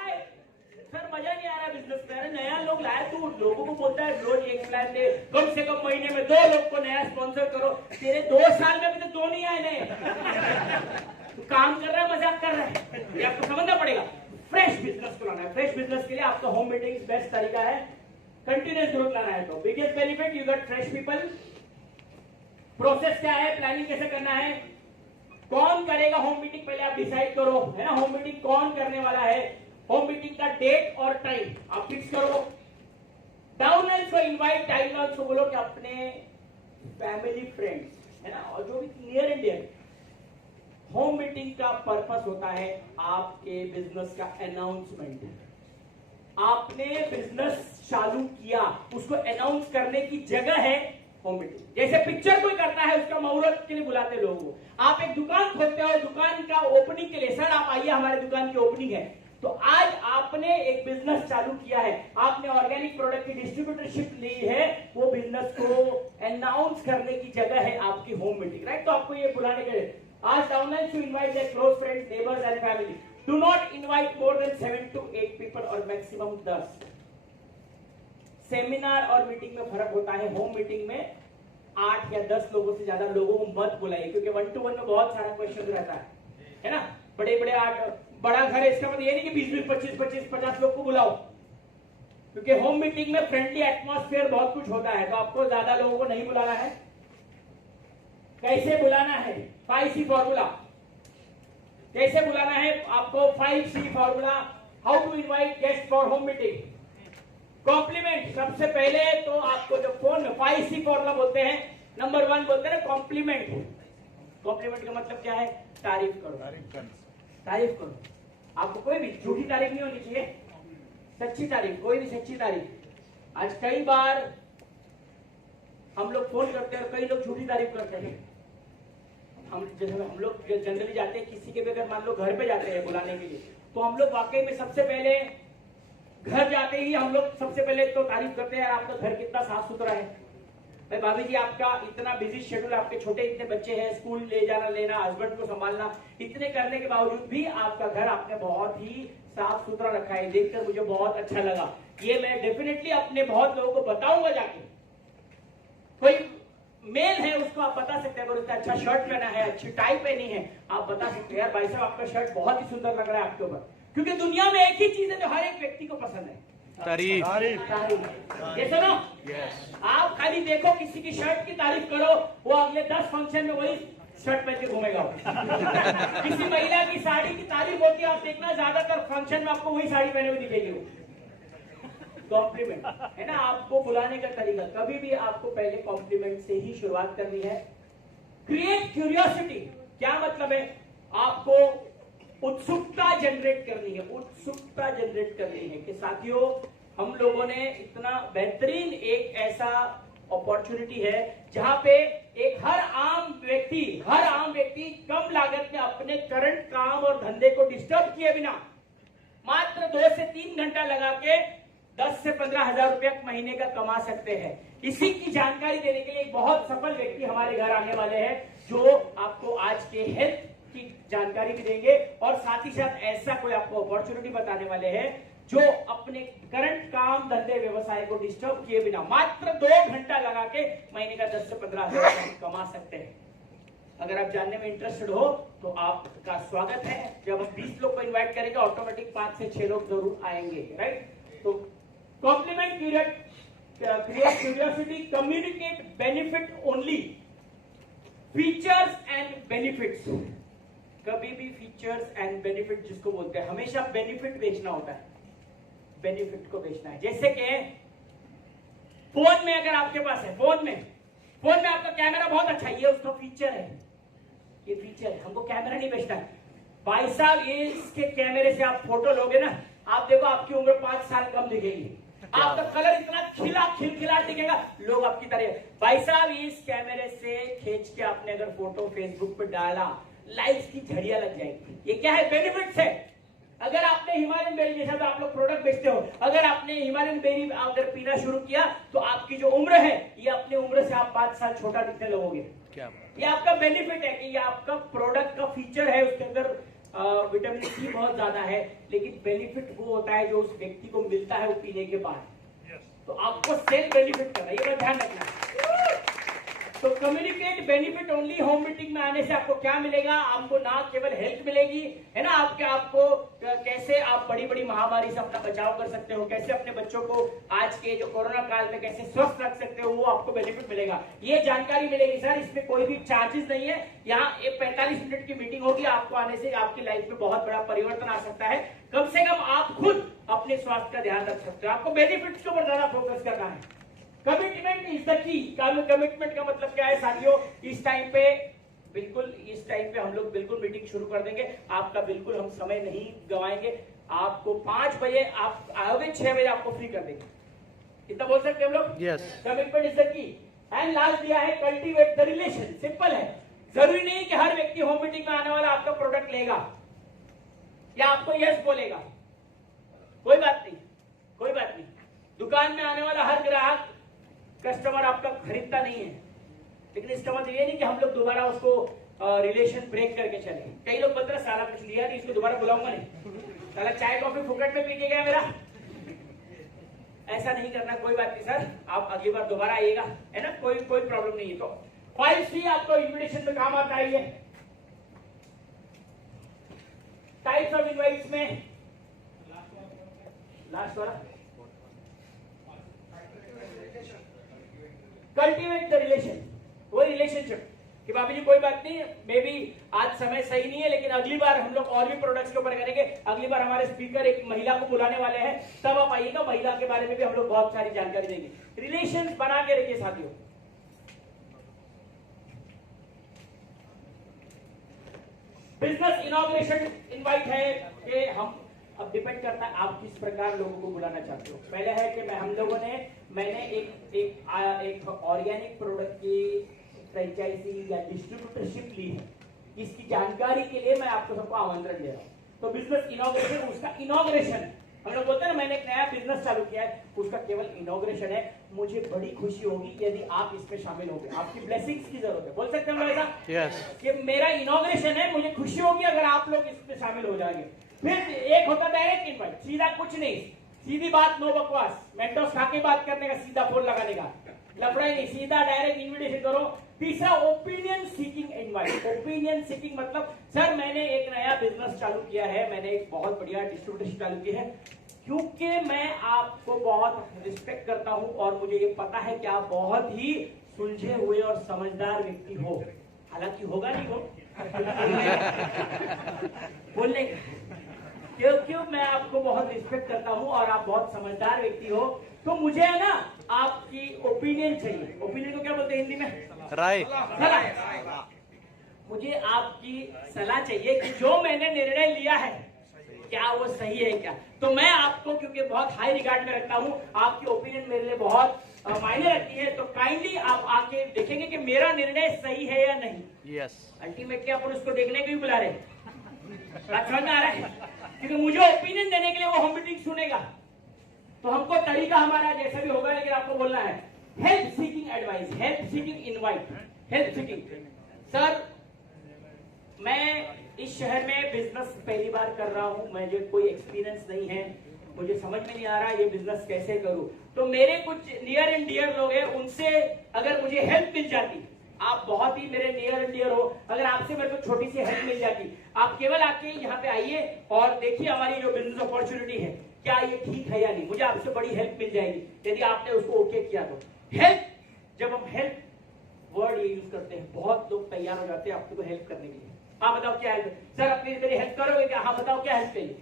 सर, मजा नहीं आ रहा बिजनेस में। अरे नया लोग लाए, तू लोगों को बोलता है रोज 1 प्लान दे, कम से कम महीने में 2 लोग को नया स्पॉन्सर करो। तेरे 2 साल में भी तो 2 नहीं आए नए। तू काम कर रहा है, मजाक कर रहा है, ये आपको समझना पड़ेगा। फ्रेश बिजनेस को लाना है। फ्रेश बिजनेस के लिए आपका होम मीटिंग बेस्ट तरीका है। कंटिन्यूस ग्रोथ लाना है तो biggest benefit you get fresh people. Process क्या है, प्लानिंग कैसे करना है, कौन करेगा होम मीटिंग, पहले आप डिसाइड करो, है ना। होम मीटिंग कौन करने वाला है, होम मीटिंग का डेट और टाइम आप फिक्स करो। डाउनलाइंस को इनवाइट, टाइमलाइंस को बोलो कि अपने फैमिली फ्रेंड्स, है ना, और जो भी near and dear. Home meeting का पर्पस होता है आपके बिजनेस का अनाउंसमेंट। आपने बिजनेस चालू किया, उसको अनाउंस करने की जगह है होम मीटिंग। जैसे पिक्चर कोई करता है, उसका मुहूर्त के लिए बुलाते लोगों को। आप एक दुकान खोलते हो, दुकान का ओपनिंग के लिए, सर आप आइए हमारे दुकान की ओपनिंग है। तो आज आपने एक बिजनेस चालू किया है, आपने ऑर्गेनिक प्रोडक्ट की डिस्ट्रीब्यूटरशिप ली है, वो बिजनेस को अनाउंस करने की जगह है आपकी होम मीटिंग, राइट। तो आपको ये बुलाने के लिए आज downline to invite their close friends, neighbours and family. Do not invite more than 7 to 8 people और मैक्सिमम 10। सेमिनार और मीटिंग में फर्क होता है। होम मीटिंग में 8 या 10 लोगों से ज्यादा लोगों को मत बुलाइए, क्योंकि 1 to 1 में बहुत सारा क्वेश्चन रहता है ना। बड़े 8 बड़ा घर है, इसका मतलब ये नहीं कि 20-20, 25-25, 50 लोग को बुलाओ, क्योंकि होम मीटिंग में फ्रेंडली एटमॉस्फेयर बहुत कुछ होता है, तो आपको ज्यादा लोगों को नहीं बुलाना है। कैसे बुलाना है, 5C फॉर्मूला। कैसे बुलाना है आपको, 5C formula. How to invite guest for home meeting. Compliment, सबसे पहले तो आपको जो फोन में 5C फॉर्मूला बोलते हैं, नंबर 1 बोलते हैं कॉम्प्लीमेंट। कॉम्प्लीमेंट का मतलब क्या है, तारीफ करो, तारीफ करो। आपको कोई भी झूठी तारीफ नहीं होनी चाहिए, सच्ची तारीफ, कोई भी सच्ची तारीफ। आज कई बार हम लोग फोन करते हैं और कई लोग झूठी तारीफ करते हैं। हम लोग जनरली जाते हैं किसी के भी, अगर मान लो घर पे जाते हैं बुलाने के लिए, तो हम लोग वाकई में सबसे पहले घर जाते ही हम लोग सबसे पहले तो तारीफ करते हैं, आपका घर कितना साफ सुथरा है। भाई भाभी जी, आपका इतना बिजी शेड्यूल, आपके छोटे इतने बच्चे हैं, स्कूल ले जाना लेना, हस्बैंड को संभालना, इतने करने के बावजूद भी आपका घर आपने बहुत ही साफ सुथरा रखा है, देखकर मुझे बहुत अच्छा लगा। ये मैं डेफिनेटली अपने बहुत लोगों को बताऊंगा जाके। कोई मेल है उसको आप बता सकते हैं, अगर उसने अच्छा शर्ट पहना है, अच्छी टाई पहनी है, आप बता सकते हैं यार भाई साहब आपका शर्ट बहुत ही सुंदर लग रहा है आपके ऊपर। क्योंकि दुनिया में एक ही चीज है जो हर एक व्यक्ति को पसंद है, तारीफ। ये सुनो, आप खाली देखो किसी की शर्ट की तारीफ करो, वो अगले 10 फंक्शन में वही शर्ट पहन के घूमेगा। किसी महिला की साड़ी की तारीफ होती है, आप देखना ज्यादातर फंक्शन में आपको वही साड़ी पहने हुए दिखेगी वो। कॉम्प्लीमेंट है ना, आपको बुलाने का तरीका, कभी भी आपको पहले कॉम्प्लीमेंट से ही शुरुआत करनी है। क्रिएट क्यूरियोसिटी, क्या मतलब है, आपको उत्सुकता जनरेट करनी है, उत्सुकता जनरेट करनी है कि साथियों हम लोगों ने इतना बेहतरीन एक ऐसा अपॉर्चुनिटी है जहां पे एक हर आम व्यक्ति कम लागत में अपने करंट काम और धंधे को डिस्टर्ब किए बिना मात्र 2 से 3 घंटा लगा के 10 से 15 हजार रुपया महीने का कमा सकते हैं। इसी की जानकारी देने के लिए एक बहुत सफल व्यक्ति हमारे घर आने वाले हैं, जो आपको आज के हेल्थ की जानकारी भी देंगे और साथ ही साथ ऐसा कोई आपको अपॉर्चुनिटी बताने वाले हैं जो अपने करंट काम धंधे व्यवसाय को डिस्टर्ब किए बिना मात्र 2 घंटा लगा के महीने का 10 से 15 हजार कमा सकते हैं। अगर आप जानने में इंटरेस्टेड हो तो आपका स्वागत है। जब हम 20 लोग को इन्वाइट करेंगे, ऑटोमेटिक 5 से 6 लोग जरूर आएंगे, राइट। तो compliment, create curiosity, communicate benefit only, features and benefits, कभी भी फीचर्स एंड बेनिफिट जिसको बोलते हैं, हमेशा बेनिफिट बेचना होता है, बेनिफिट को बेचना है। जैसे कि फोन में अगर आपके पास है, फोन में आपका कैमरा बहुत अच्छा है, ये उसका फीचर है, ये फीचर है, हमको कैमरा नहीं बेचना है। भाई साहब, ये इसके कैमरे से आप फोटो लोगे ना, आप देखो आपकी उम्र 5 साल कम दिखेगी, आपका कलर इतना खिलखिला दिखेगा, लोग आपकी तरह। भाई साहब, इस कैमरे से खींच के आपने अगर फोटो फेसबुक पे डाला, लाइक्स की झड़ियां लग जाएगी। ये क्या है? बेनिफिट्स है। अगर आपने हिमालयन बेरी, जैसा तो आप लोग प्रोडक्ट बेचते हो, अगर आपने हिमालयन बेरी अगर पीना शुरू किया तो आपकी जो उम्र है, ये अपनी उम्र से आप 5 साल छोटा दिखने लगोगे। क्या ये आपका बेनिफिट है कि ये आपका प्रोडक्ट का फीचर है, उसके अंदर विटामिन सी बहुत ज्यादा है, लेकिन बेनिफिट वो होता है जो उस व्यक्ति को मिलता है वो पीने के बाद। तो आपको सेल बेनिफिट करना है, ये बात ध्यान रखना। तो communicate benefit only. Home meeting में आने से आपको क्या मिलेगा? आपको ना केवल हेल्थ मिलेगी, है ना, आपको कैसे आप बड़ी बड़ी महामारी से अपना बचाव कर सकते हो, कैसे अपने बच्चों को आज के जो कोरोना काल में कैसे स्वस्थ रख सकते हो, वो आपको बेनिफिट मिलेगा, ये जानकारी मिलेगी। सर, इसमें कोई भी चार्जेस नहीं है। यहाँ एक 45 मिनट की मीटिंग होगी, आपको आने से आपकी लाइफ में बहुत बड़ा परिवर्तन आ सकता है। कम से कम आप खुद अपने स्वास्थ्य का ध्यान रख सकते हो। आपको बेनिफिट्स के ऊपर ज्यादा फोकस करना है। Commitment is the key. Commitment का मतलब क्या है साथियों? इस टाइम पे हम लोग बिल्कुल मीटिंग शुरू कर देंगे। आपका बिल्कुल हम समय नहीं गवाएंगे। आपको 5 बजे आप आओगे, 6 बजे आपको फ्री कर देंगे। इतना बोल सकते हैं हम लोग? Yes. Commitment is the key. And last दिया है कल्टीवेट द रिलेशन। सिंपल है। जरूरी नहीं कि हर व्यक्ति होम मीटिंग में आने वाला आपका प्रोडक्ट लेगा या आपको यस बोलेगा। कोई बात नहीं, कोई बात नहीं। दुकान में आने वाला हर ग्राहक कस्टमर आपका खरीदता नहीं है, लेकिन इसका मतलब ये नहीं कि हम लोग दोबारा उसको रिलेशन ब्रेक करके चले। कई लोग बोलते हैं सारा कुछ लिया नहीं, इसको दोबारा बुलाऊंगा नहीं, साला चाय कॉफी फुकट में पी के गया मेरा। ऐसा नहीं करना। कोई बात नहीं सर, आप अगली बार दोबारा आइएगा, है ना, कोई प्रॉब्लम नहीं है। तो 5C आपको इन्विटेशन में काम आता है। ये टाइप्स ऑफ इनवाइट्स में लास्ट वाला कल्टीवेट द रिलेशन, वो रिलेशनशिप कि बाबू जी कोई बात नहीं, मे बी आज समय सही नहीं है, लेकिन अगली बार हम लोग और भी प्रोडक्ट्स के ऊपर करेंगे। अगली बार हमारे स्पीकर एक महिला को बुलाने वाले हैं, तब आप आइएगा, महिला के बारे में भी हम लोग बहुत सारी जानकारी देंगे। रिलेशंस बना के रखिए साथियों। बिजनेस इनॉग्रेशन इनवाइट है कि हम, अब डिपेंड करता है आप किस प्रकार लोगों को बुलाना चाहते हो। पहले है कि मैंने एक ऑर्गेनिक प्रोडक्ट की फ्रेंचाइजी या डिस्ट्रीब्यूटरशिप ली है। इसकी जानकारी के लिए मैं आपको सबको आमंत्रण दे रहा हूँ। तो बिजनेस इनॉग्रेशन, उसका इनॉग्रेशन हम लोग बोलते हैं ना, मैंने एक नया बिजनेस चालू किया है, उसका केवल इनॉग्रेशन है। मुझे बड़ी खुशी होगी यदि आप इसमें शामिल होंगे। आपकी ब्लेसिंग्स की जरूरत है, बोल सकते हैं हम लोग ऐसा? यस। कि मेरा इनॉग्रेशन है, मुझे खुशी होगी अगर आप लोग इसमें शामिल हो जाएंगे। फिर एक होता डायरेक्ट इनवाइट, सीधा कुछ नहीं, सीधी बात, नो बकवास, मेंटोस खा के बात करने का, सीधा फोन लगाने का, लफड़ा ही नहीं, सीधा डायरेक्ट इन्विटेशन करो। तीसरा opinion seeking invite. Opinion seeking मतलब सर मैंने एक नया बिजनेस चालू किया है, मैंने एक बहुत बढ़िया डिस्ट्रीब्यूटरशिप चालू की है, क्योंकि मैं आपको बहुत रिस्पेक्ट करता हूं और मुझे ये पता है कि आप बहुत ही सुलझे हुए और समझदार व्यक्ति हो। हालांकि होगा नहीं वो बोलने क्यों मैं आपको बहुत रिस्पेक्ट करता हूं और आप बहुत समझदार व्यक्ति हो, तो मुझे है ना आपकी ओपिनियन चाहिए। ओपिनियन को क्या बोलते हैं हिंदी में? राय। मुझे आपकी सलाह चाहिए कि जो मैंने निर्णय लिया है क्या वो सही है क्या। तो मैं आपको क्योंकि बहुत हाई रिगार्ड में रखता हूं, आपकी ओपिनियन मेरे लिए बहुत मायने रखती है, तो काइंडली आप आके देखेंगे कि मेरा निर्णय सही है या नहीं। यस। अल्टीमेटली अपन उसको देखने के भी बुला रहे हैं, समझ में आ रहा है? क्योंकि मुझे ओपिनियन देने के लिए वो होम मीटिंग सुनेगा, तो हमको तरीका हमारा जैसा भी होगा, लेकिन आपको बोलना है help seeking advice, help seeking invite, help seeking. Sir मैं इस शहर में बिजनेस पहली बार कर रहा हूं, मुझे कोई एक्सपीरियंस नहीं है, मुझे समझ में नहीं आ रहा ये बिजनेस कैसे करूं। तो मेरे कुछ नियर एंड डियर लोग हैं, उनसे अगर मुझे हेल्प मिल जाती, आप बहुत ही मेरे नियर एंड डियर हो, अगर आपसे मेरे को छोटी सी हेल्प मिल जाती, आप केवल आके यहाँ पे आइए और देखिए हमारी जो बिजनेस अपॉर्चुनिटी है क्या ये ठीक है या नहीं, मुझे आपसे बड़ी हेल्प मिल जाएगी यदि आपने उसको ओके किया तो। हेल्प, जब हम हेल्प वर्ड ये यूज करते हैं, बहुत लोग तैयार हो जाते हैं आपको हेल्प करने के लिए। हाँ बताओ क्या हेल्प, सर अपनी मेरी हेल्प करोगे क्या? हाँ बताओ क्या हेल्प चाहिए?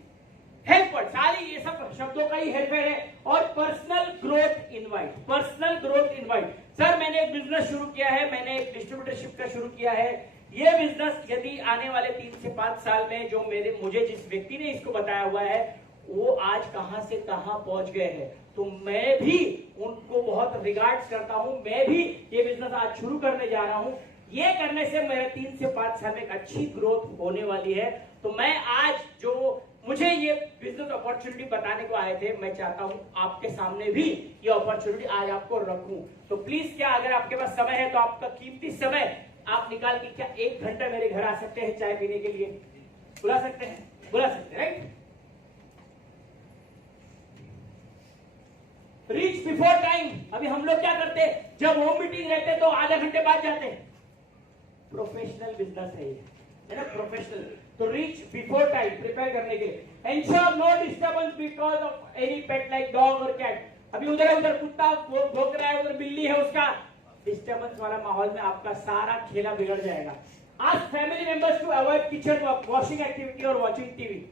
हेल्प वर्ड, सारी ये सब शब्दों का ही हेल्प है। और personal growth invite, personal growth invite. Sir मैंने एक बिजनेस शुरू किया है, मैंने एक डिस्ट्रीब्यूटरशिप का शुरू किया है, ये बिजनेस यदि आने वाले 3 से 5 साल में जो मुझे जिस व्यक्ति ने इसको बताया हुआ है वो आज कहां से कहां पहुंच गए हैं, तो मैं भी उनको बहुत रिगार्ड्स करता हूं। मैं भी ये बिजनेस आज शुरू करने जा रहा हूं। ये करने से मेरे 3 से 5 साल में एक अच्छी ग्रोथ होने वाली है। तो मैं आज जो मुझे ये बिजनेस अपॉर्चुनिटी बताने को आए थे, मैं चाहता हूं आपके सामने भी ये अपॉर्चुनिटी आज आपको रखूं। तो प्लीज क्या अगर आपके पास समय है तो आपका कीमती समय आप निकाल के क्या 1 घंटा मेरे घर आ सकते हैं चाय पीने के लिए? बुला सकते हैं, बुला सकते हैं, राइट? Reach before time. अभी हम लोग क्या करते हैं, जब होम मीटिंग रहते तो आधा घंटे बाद जाते हैं। प्रोफेशनल बिजनेस है ये, है ना, प्रोफेशनल। तो रीच बिफोर टाइम प्रिपेयर करने के लिए। Ensure no disturbance because of any pet like dog और कैट। अभी उधर उधर कुत्ता भौंक रहा है, उधर बिल्ली है, उसका डिस्टर्बेंस वाला माहौल में आपका सारा खेला बिगड़ जाएगा। Ask family members to avoid kitchen work, washing activity और वॉचिंग टीवी।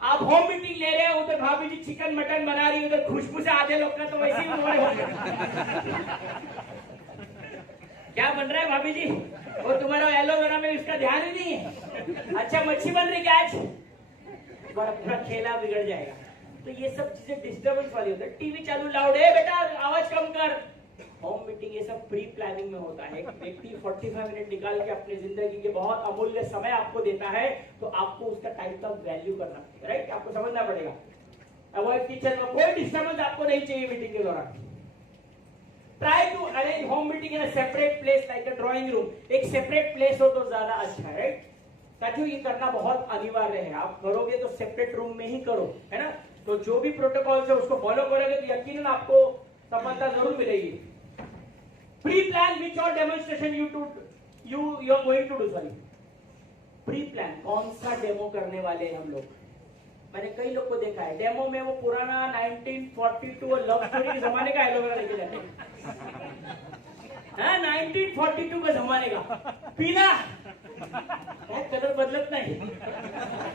आप होम मीटिंग ले रहे हैं, उधर भाभी जी चिकन मटन बना रही है, उधर खुशबू से आधे लोग का तो वैसे ही उन्होंने हो गया। क्या बन रहा है भाभी जी? वो तुम्हारा एलोवेरा में उसका ध्यान ही नहीं है। अच्छा मच्छी बन रही क्या आज? पूरा खेला बिगड़ जाएगा। तो ये सब चीजें डिस्टर्बेंस वाली होती है। टीवी चालू लाउड है, बेटा आवाज कम कर। होम मीटिंग ये सब प्री प्लानिंग में होता है। एक व्यक्ति 45 मिनट निकाल के अपनी जिंदगी के बहुत अमूल्य समय आपको देता है, तो आपको उसका टाइम का वैल्यू करना पड़ेगा, राइट? आपको समझना पड़ेगा। अवॉइड किचन में कोई डिस्टर्बेंस आपको नहीं चाहिए मीटिंग के दौरान। Try to arrange home meeting in a separate place like a drawing room. एक सेपरेट प्लेस हो तो ज्यादा अच्छा है, राइट? ताकि ये करना बहुत अनिवार्य है। आप करोगे तो सेपरेट रूम में ही करो, है ना? तो जो भी प्रोटोकॉल है उसको फॉलो करोगे तो यकीनन आपको सफलता जरूर मिलेगी। प्री प्लान विच और demonstration you are going to do. Sorry, pre plan कौन सा डेमो करने वाले हैं हम लोग। मैंने कई लोग को देखा है डेमो में वो पुराना 1942 और लव स्टोरी के जमाने का एलोवेरा लेके जाते हैं। हाँ 1942 के जमाने का पीला कलर बदलत नहीं,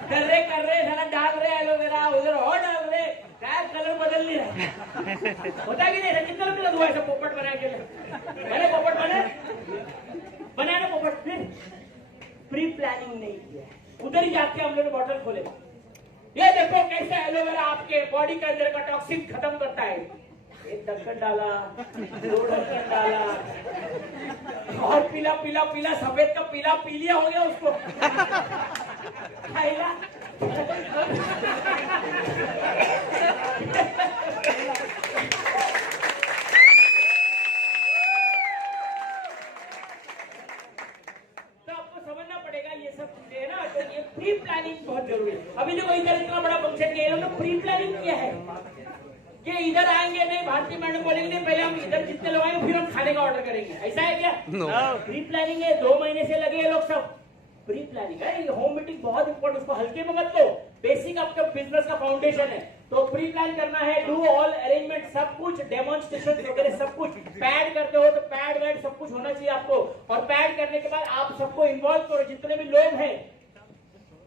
कर रहे सारा डाल रहे एलोवेरा, उधर और डाल रहे, क्या कलर बदल नहीं रहा। होता कि नहीं? कितना लोग हुआ ऐसा पोपट बना के? मैंने पोपट बनाया ना पोपट। फिर प्री प्लानिंग नहीं किया, उधर ही जाके हम लोग बॉटल खोले, ये देखो कैसे एलोवेरा आपके बॉडी के अंदर का टॉक्सिन खत्म करता है। एक ढक्कन डाला, 2 ढक्कन डाला, और पीला पीला पीला, सफेद का पीला पीलिया हो गया उसको खाएगा। तो आपको समझना पड़ेगा ये सब चीजें है ना। तो ये प्री प्लानिंग बहुत जरूरी है। अभी देखो इधर इतना बड़ा फंक्शन किया, इन्होंने प्री प्लानिंग किया है कि इधर आएंगे नहीं, भारतीय मैडम बोलेंगे नहीं, पहले हम इधर जितने लोग आएंगे फिर हम खाने का ऑर्डर करेंगे। ऐसा है क्या? प्री प्लानिंग है, 2 महीने से लगे हैं लोग सब। प्री प्लानिंग है, ये होम मीटिंग बहुत इंपॉर्टेंट, उसको हल्के में मत लो। बेसिक आपका बिजनेस का फाउंडेशन है, तो प्री प्लान करना है। डू ऑल अरेंजमेंट, सब कुछ डेमोन्स्ट्रेशन वगैरह सब कुछ। पैड करते हो तो पैड वैड सब कुछ होना चाहिए आपको। और पैड करने के बाद आप सबको इन्वॉल्व करो, जितने भी लोग हैं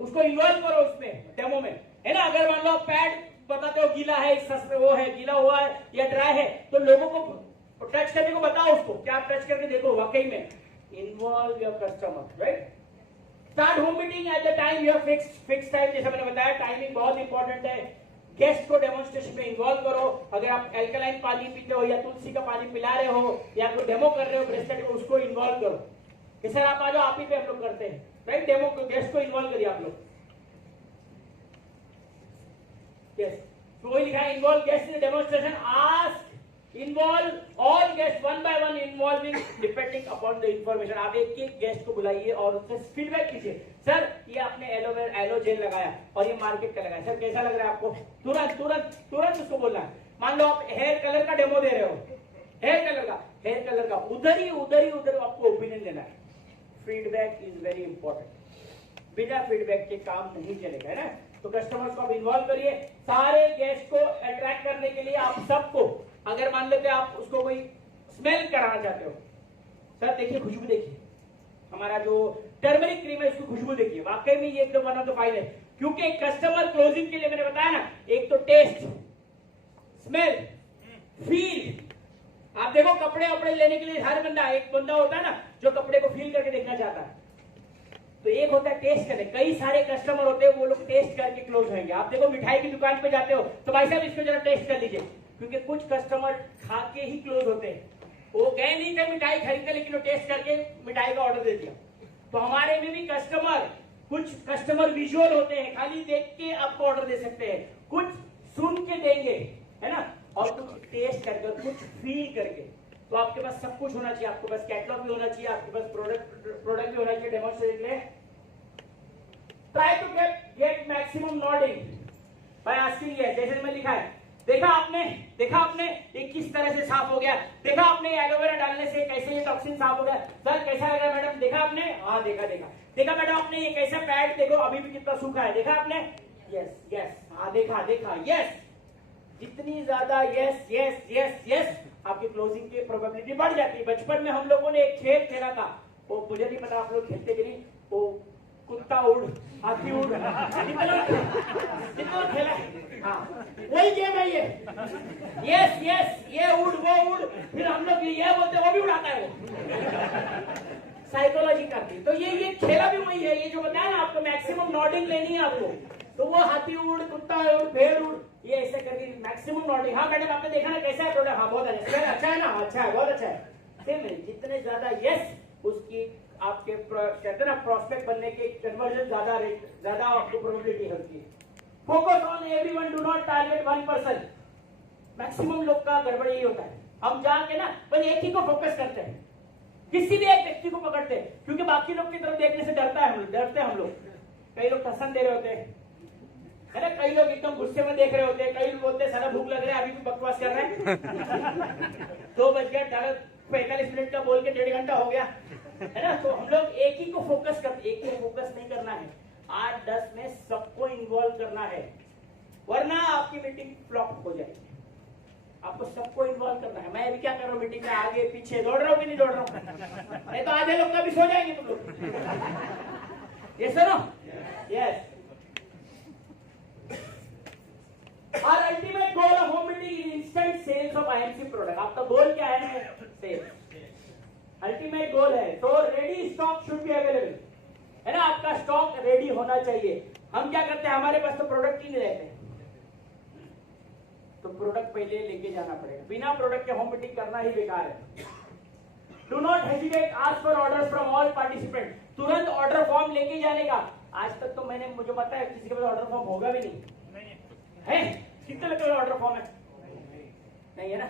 उसको इन्वॉल्व करो उसमें डेमो में, है ना। अगर मान लो आप पैड बताते हो गीला है, वो है गीला हुआ है या ड्राई है, तो लोगों को टच करने को बताओ उसको, क्या आप टच करके देखो वाकई में। Involve your customer, right. Start home meeting at the time your fix time. जैसे मैंने बताया टाइमिंग बहुत इंपॉर्टेंट है। गेस्ट को डेमोन्स्ट्रेशन में इन्वॉल्व करो। अगर आप एल्कलाइन पानी पीते हो या तुलसी का पानी पिला रहे हो या कोई डेमो कर रहे हो ब्रेसलेट को, उसको इन्वॉल्व करो कि सर आप आ जाओ, आप ही पे हम लोग करते हैं, राइट। डेमो को गेस्ट को इन्वॉल्व करिए आप लोग। Yes. तो वही लिखा है involve guest in demonstration. Ask involve all guest one by one involving depending upon the information. आप एक गेस्ट को बुलाइए और उससे फीडबैक कीजिए। सर ये आपने एलो जेल लगाया और ये मार्केट का लगाया, सर कैसा लग रहा है आपको? तुरंत तुरंत तुरंत उसको बोलना है। मान लो आप हेयर कलर का डेमो दे रहे हो, हेयर कलर का उधर आपको ओपिनियन देना है। Feedback is very important. बिना फीडबैक के काम नहीं चलेगा, है ना। तो कस्टमर्स को आप इन्वॉल्व करिए। सारे गेस्ट को अट्रैक्ट करने के लिए आप सबको, अगर मान लेते आप उसको कोई स्मेल कराना चाहते हो, सर देखिए खुशबू देखिए, हमारा जो टर्मरिक क्रीम है इसकी खुशबू देखिए, वाकई में ये एकदम वन ऑफ द फाइन है। क्योंकि कस्टमर क्लोजिंग के लिए मैंने बताया ना, एक तो टेस्ट, स्मेल, फील। आप देखो कपड़े वपड़े लेने के लिए हर बंदा, एक बंदा होता है ना जो कपड़े को फील करके देखना चाहता है, तो एक होता है टेस्ट करने। कई सारे कस्टमर होते हैं वो लोग टेस्ट करके क्लोज होंगे। आप देखो मिठाई की दुकान पे जाते हो तो भाई साहब इसको जरा टेस्ट कर लीजिए, क्योंकि कुछ कस्टमर खा के ही क्लोज होते हैं। वो गए नहीं थे मिठाई खरीदने, लेकिन वो टेस्ट करके मिठाई का ऑर्डर दे दिया। तो हमारे में भी कस्टमर, कुछ कस्टमर विजुअल होते हैं, खाली देख के आपको ऑर्डर दे सकते हैं, कुछ सुन के देंगे, है ना, और कुछ टेस्ट करके, कुछ फील करके। तो आपके पास सब कुछ होना चाहिए, आपके पास कैटलॉग भी होना चाहिए, आपके पास प्रोडक्ट भी होना चाहिए डेमोन्स्ट्रेट में। Try to get maximum nodding by asking yes, जैसे मैं लिखा है, देखा आपने ये किस तरह से साफ हो गया, देखा आपने एलोवेरा डालने से कैसे ये टॉक्सिन साफ हो गया। सर कैसा लगा मैडम, देखा आपने, हाँ देखा मैडम आपने, ये कैसा पैड देखो अभी भी कितना सूखा है, देखा आपने, यस हाँ देखा यस। जितनी ज्यादा यस आपकी क्लोजिंग की प्रोबेबिलिटी बढ़ जाती है। बचपन में हम लोगों ने एक खेल खेला था, वो मुझे नहीं पता आप लोग खेलते कि नहीं, वो कुत्ता उड़ हाथी उड़, जितना लोग खेला, हाँ वही गेम है ये। यस ये उड़ वो उड़, फिर हम लोग ये बोलते वो भी उड़ाता है, वो साइकोलॉजी करती है। तो ये खेला भी वही है, ये जो बताया ना आपको मैक्सिमम नॉडिंग लेनी है आपको, तो वो हाथी उड़, कुत्ता उड़, भेड़ उड़, ये ऐसे करके मैक्सिमम नॉडिंग। हाँ मैडम आपने देखा ना कैसा है प्रोडक्ट, हाँ बहुत अच्छा है ना, अच्छा है बहुत अच्छा है। सेम है, जितने ज्यादा यस उसकी आपके कहते हैं ना प्रोस्पेक्ट बनने के कन्वर्जन ज्यादा आपको प्रोबेबिलिटी होती है। Focus on everyone, do not target one person. Maximum लोग का गड़बड़ यही होता है, हम जाके ना बस एक ही को फोकस करते हैं, किसी भी एक व्यक्ति को पकड़ते हैं, क्योंकि बाकी लोग की तरफ देखने से डरते हैं हम लोग। कई लोग ठसन दे रहे होते हैं, है ना, कई लोग एकदम गुस्से में देख रहे होते हैं, कई लोग बोलते हैं सारा भूख लग रहा है अभी भी बकवास कर रहे हैं 2 बज गया 45 मिनट का बोल के 1.5 घंटा हो गया, है ना। तो हम लोग एक ही को फोकस करते, एक ही फोकस नहीं करना है, 8-10 में सबको इन्वॉल्व करना है, वरना आपकी मीटिंग फ्लॉप हो जाएगी। आपको सबको इन्वॉल्व करना है। मैं अभी क्या कर रहा हूँ मीटिंग में, आगे पीछे दौड़ रहा हूँ कि नहीं दौड़ रहा हूँ, नहीं तो आधे लोग कभी सो जाएंगे तुम लोग। ये सुनो, yes. Our ultimate goal of home meeting is instant sales of IMC product. आपका गोल क्या है? सेल। अल्टीमेट गोल है, तो ready stock should be available, है ना, आपका स्टॉक रेडी होना चाहिए। हम क्या करते हैं, हमारे पास तो प्रोडक्ट ही नहीं रहते, तो प्रोडक्ट पहले लेके जाना पड़ेगा। बिना प्रोडक्ट के होम मीटिंग करना ही बेकार है। Do not hesitate, ask for order from all participant. तुरंत ऑर्डर फॉर्म लेके जाने का। आज तक तो मुझे पता है किसी के पास ऑर्डर फॉर्म होगा भी नहीं है। कितने लगे ऑर्डर फॉर्म है? नहीं है ना,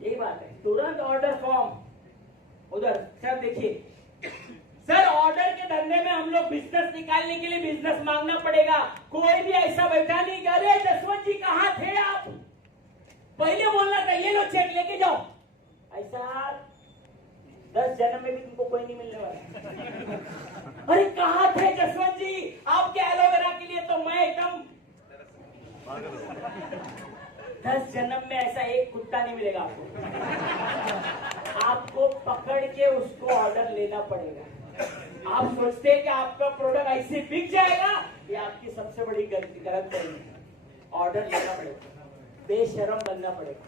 यही बात है। तुरंत ऑर्डर फॉर्म उधर। सर देखिए, सर ऑर्डर के धंधे में हम लोग बिजनेस निकालने के लिए बिजनेस मांगना पड़ेगा। कोई भी ऐसा बैठा नहीं, अरे जसवंत जी कहाँ थे आप, पहले बोलना था, ये लो चेक लेके जाओ। ऐसा 10 जन्म में भी तुमको कोई नहीं मिलने वाला। अरे कहाँ थे जसवंत जी, आपके एलोवेरा के लिए तो मैं एकदम 10 जन्म में ऐसा एक कुत्ता नहीं मिलेगा आपको। आपको पकड़ के उसको ऑर्डर लेना पड़ेगा। आप सोचते हैं कि आपका प्रोडक्ट ऐसे बिक जाएगा, ये आपकी सबसे बड़ी गलत फहमी। ऑर्डर लेना पड़ेगा, बेशरम बनना पड़ेगा।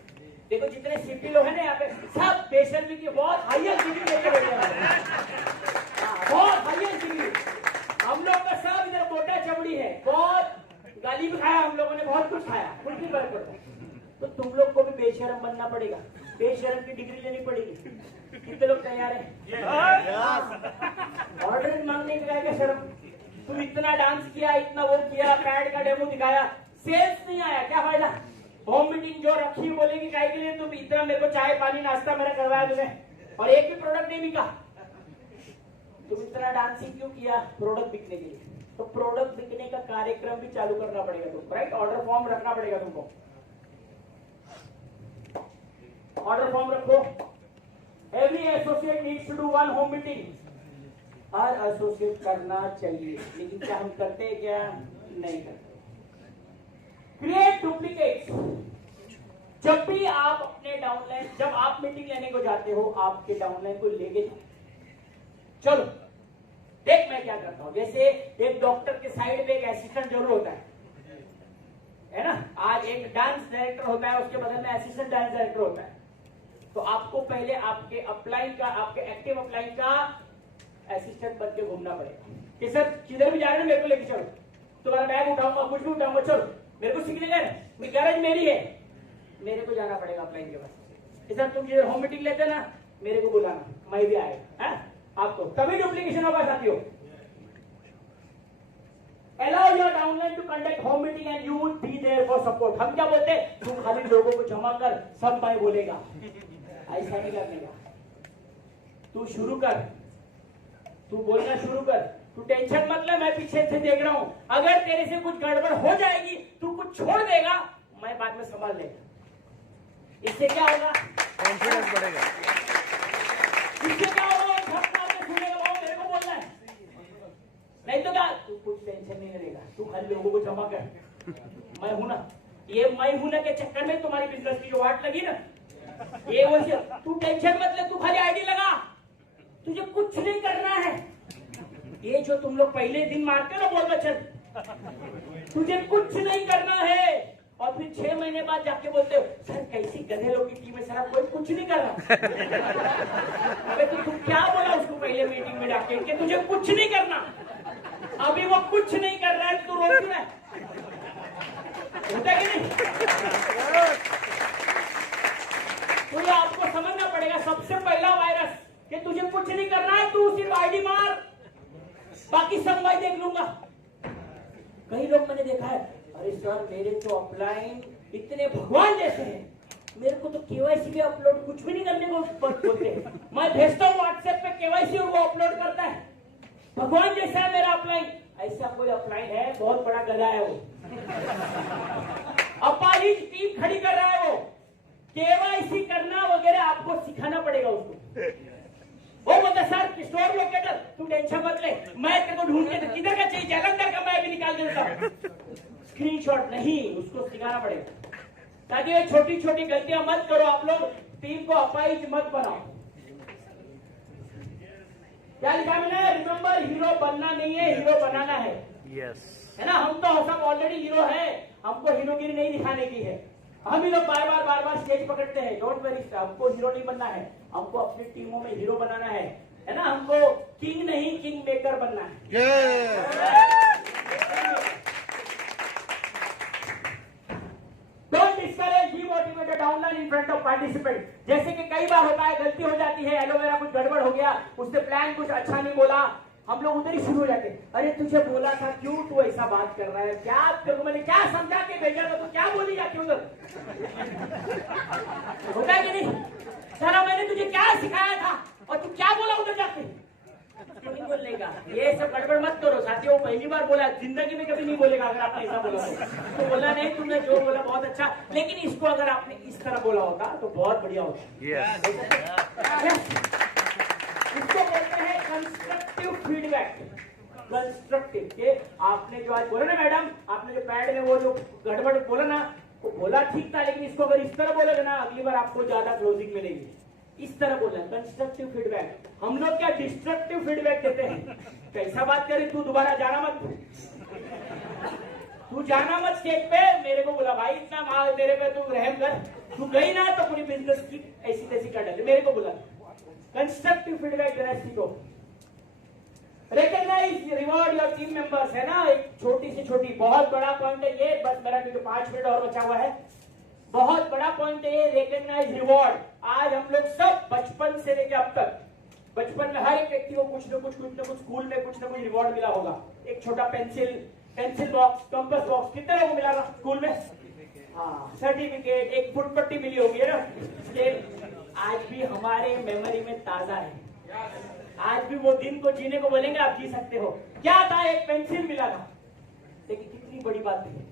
देखो जितने सिटी लोग हैं ना यहाँ पे, सब बेशर्मी की बहुत हाईएस्ट डिग्री लेके बैठे हैं, बहुत हाईएस्ट डिग्री। हम लोग का सब इधर मोटा चमड़ी है, बहुत गाली भी खाया हम लोगों ने, बहुत कुछ खाया, कुछ नहीं फर्क पड़ता। तो तुम लोग को भी बेशरम बनना पड़ेगा, बेशरम की डिग्री लेनी पड़ेगी। कितने लोग तैयार हैं? ऑर्डर मांगने का क्या शर्म? तुम इतना डांस किया, इतना वो किया, पैड का डेमो दिखाया, सेल्स नहीं आया, क्या फायदा? होम मीटिंग जो रखी बोलेगी काय के लिए, तुम इतना मेरे को चाय पानी नाश्ता मेरा करवाया तुमने, और एक भी प्रोडक्ट नहीं बिका। तुम इतना डांसिंग क्यों किया? प्रोडक्ट बिकने के लिए। तो प्रोडक्ट बिकने का कार्यक्रम भी चालू करना पड़ेगा तुमको, राइट? ऑर्डर फॉर्म रखना पड़ेगा तुमको, ऑर्डर फॉर्म रखो। Every associate needs to do 1 home meeting. हर एसोसिएट करना चाहिए, लेकिन क्या हम करते हैं? क्या नहीं करते? Create duplicates. जब भी आप अपने डाउनलाइन, जब आप मीटिंग लेने को जाते हो, आपके डाउनलाइन को लेके जाओ। चलो देख मैं क्या करता हूं। जैसे एक डॉक्टर के साइड पे एक असिस्टेंट जरूर होता है ना। आज एक डांस डायरेक्टर होता है, उसके बगल में असिस्टेंट डांस डायरेक्टर होता है। तो आपको पहले आपके अपलाइन का, आपके एक्टिव अपलाइन का असिस्टेंट बन के घूमना पड़ेगा कि सर किधर भी जा रहे हो मेरे को लेके चलो, तुम्हारा बैग उठाऊंगा, कुछ भी उठाऊंगा, चलो मेरे को सीखने का, गैरेज मेरी है, मेरे को जाना पड़ेगा अपलाइन के पास कि सर तुम जिधर होम मीटिंग लेते ना मेरे को बुलाना, मैं भी आएगा है आपको, तभी डुप्लीकेशन होगा साथियों। Allow your downline to conduct home meeting and you would be there for support। हम क्या बोलते हैं, तुम खाली लोगों को जमा कर, सब मैं बोलेगा, ऐसा नहीं करने का। तू शुरू कर, तू बोलना शुरू कर, तू टेंशन मत ले, मैं पीछे से देख रहा हूं। अगर तेरे से कुछ गड़बड़ हो जाएगी, तू कुछ छोड़ देगा, मैं बाद में संभाल लेगा। इससे क्या होगा, कॉन्फिडेंस बढ़ेगा। इससे क्या होगा, सुनेगा वो मेरे को बोलना है, नहीं तो क्या, तू कुछ टेंशन नहीं करेगा, तू खाली लोगों को जमा कर, मैं हूं ना। ये मैं हूं ना के चक्कर में तुम्हारी बिजनेस की जो वाट लगी ना, ये वैसे तू टेंशन मत ले, तू खाली आईडी लगा, तुझे कुछ नहीं करना है। ये जो तुम लोग पहले दिन मारते हो ना बोल बच्चन, तुझे कुछ नहीं करना है। और फिर 6 महीने बाद जाके बोलते हो सर कैसी गधे लोग की टीम है, सर कोई कुछ नहीं कर रहा। अबे तुम क्या बोला उसको पहले मीटिंग में जाके कि तुझे कुछ नहीं करना, अभी वो कुछ नहीं कर रहा है, तू रोक रहा है, होता कि नहीं। तो ये आपको समझना पड़ेगा, सबसे पहला वायरस कि तुझे कुछ नहीं करना है, तू सिर्फ आईडी मार, बाकी सब मैं देख लूंगा। कई लोग मैंने देखा है, अरे सर मेरे तो अपलाइन इतने भगवान जैसे हैं, मेरे को तो केवाईसी भी अपलोड कुछ भी नहीं करने को बोलते हैं, मैं भेजता हूँ व्हाट्सएप पे केवाईसी और वो अपलोड करता है, भगवान जैसा है मेरा अपलाइन। ऐसा कोई अपलाइन है, बहुत बड़ा गधा है वो, अपाहिज टीम खड़ी कर रहा है वो, केवाईसी करना वगैरह आपको सिखाना पड़ेगा उसको। वो बोलता सर स्टोर लोकेटर, तू टेंशन मत ले, मैं तेरे को ढूंढ के किधर का चाहिए, जालंधर का मैं भी निकाल देता हूं। स्क्रीनशॉट नहीं, उसको सिखाना पड़ेगा, ताकि ये छोटी छोटी गलतियां मत करो। आप लोग टीम को अपाहिज मत बनाओ। क्या लिखा मैंने, रिमेंबर हीरो बनना नहीं है, हीरो बनाना है। यस है ना, हम तो सब ऑलरेडी हीरो है, हमको हीरोगिरी नहीं दिखाने की है। हम ही लोग बार बार स्टेज पकड़ते हैं, डोंट वरी, हमको हीरो नहीं बनना है, हमको अपनी टीमों में हीरो बनाना है ना, हमको किंग नहीं किंग मेकर बनना है। Don't discourage, demotivated downline in front of participant. जैसे कि कई बार होता है, गलती हो जाती है, एलोवेरा कुछ गड़बड़ हो गया, उसने प्लान कुछ अच्छा नहीं बोला, हम लोग उधर ही शुरू हो जाते, अरे तुझे बोला था, क्यों तू ऐसा बात कर रहा है, क्या तेरे को मैंने क्या समझा के भेजा था, तो क्या बोली जाती उधर। होता है कि नहीं, सारा मैंने तुझे क्या सिखाया था और तू क्या बोला उधर जाके, क्यों नहीं बोलने का। ये सब गड़बड़ मत करो साथियों, पहली बार बोला, जिंदगी में कभी नहीं बोलेगा अगर आपने ऐसा बोला तो बोला नहीं, तुमने जो बोला बहुत अच्छा, लेकिन इसको अगर आपने इस तरह बोला होता तो बहुत बढ़िया होता। इसको बोलते हैं कंस्ट्रक्टिव फीडबैक। कंस्ट्रक्टिव के आपने जो आज बोला ना मैडम, आपने जो पैड में वो जो गड़बड़ बोला ना, वो बोला ठीक था, लेकिन इसको अगर इस तरह बोलोगे ना, अगली बार आपको ज्यादा क्लोजिंग मिलेगी। इस तरह बोलना, कंस्ट्रक्टिव फीडबैक। हम लोग क्या डिस्ट्रक्टिव फीडबैक देते हैं, कैसा बात करें, तू दोबारा जाना मत, तू जाना मत स्टेज पे, मेरे को बोला भाई इतना माल मेरे पे तू रहम कर, तू गई ना तो पूरी बिजनेस की ऐसी तैसी कर डाले, मेरे को बोला। कंस्ट्रक्टिव फीडबैक देना सीखो। Recognise reward your team members, है ना, एक छोटी से छोटी बहुत बड़ा पॉइंट है ये, बस मेरा 5 मिनट और बचा हुआ है, बहुत बड़ा पॉइंट है ये, रिकॉग्नाइज रिवॉर्ड। आज हम लोग सब बचपन से लेकर अब तक, बचपन में हर एक व्यक्ति को कुछ न कुछ स्कूल में कुछ न कुछ रिवॉर्ड मिला होगा। एक छोटा पेंसिल बॉक्स, कंपास बॉक्स, कितने लोगों को मिला था स्कूल में, हाँ, सर्टिफिकेट, एक फुटपट्टी मिली होगी है ना। आज भी हमारे मेमोरी में ताजा है, आज भी वो दिन को जीने को बोलेंगे आप जी सकते हो। क्या था, एक पेंसिल मिला था, लेकिन कितनी बड़ी बात थी।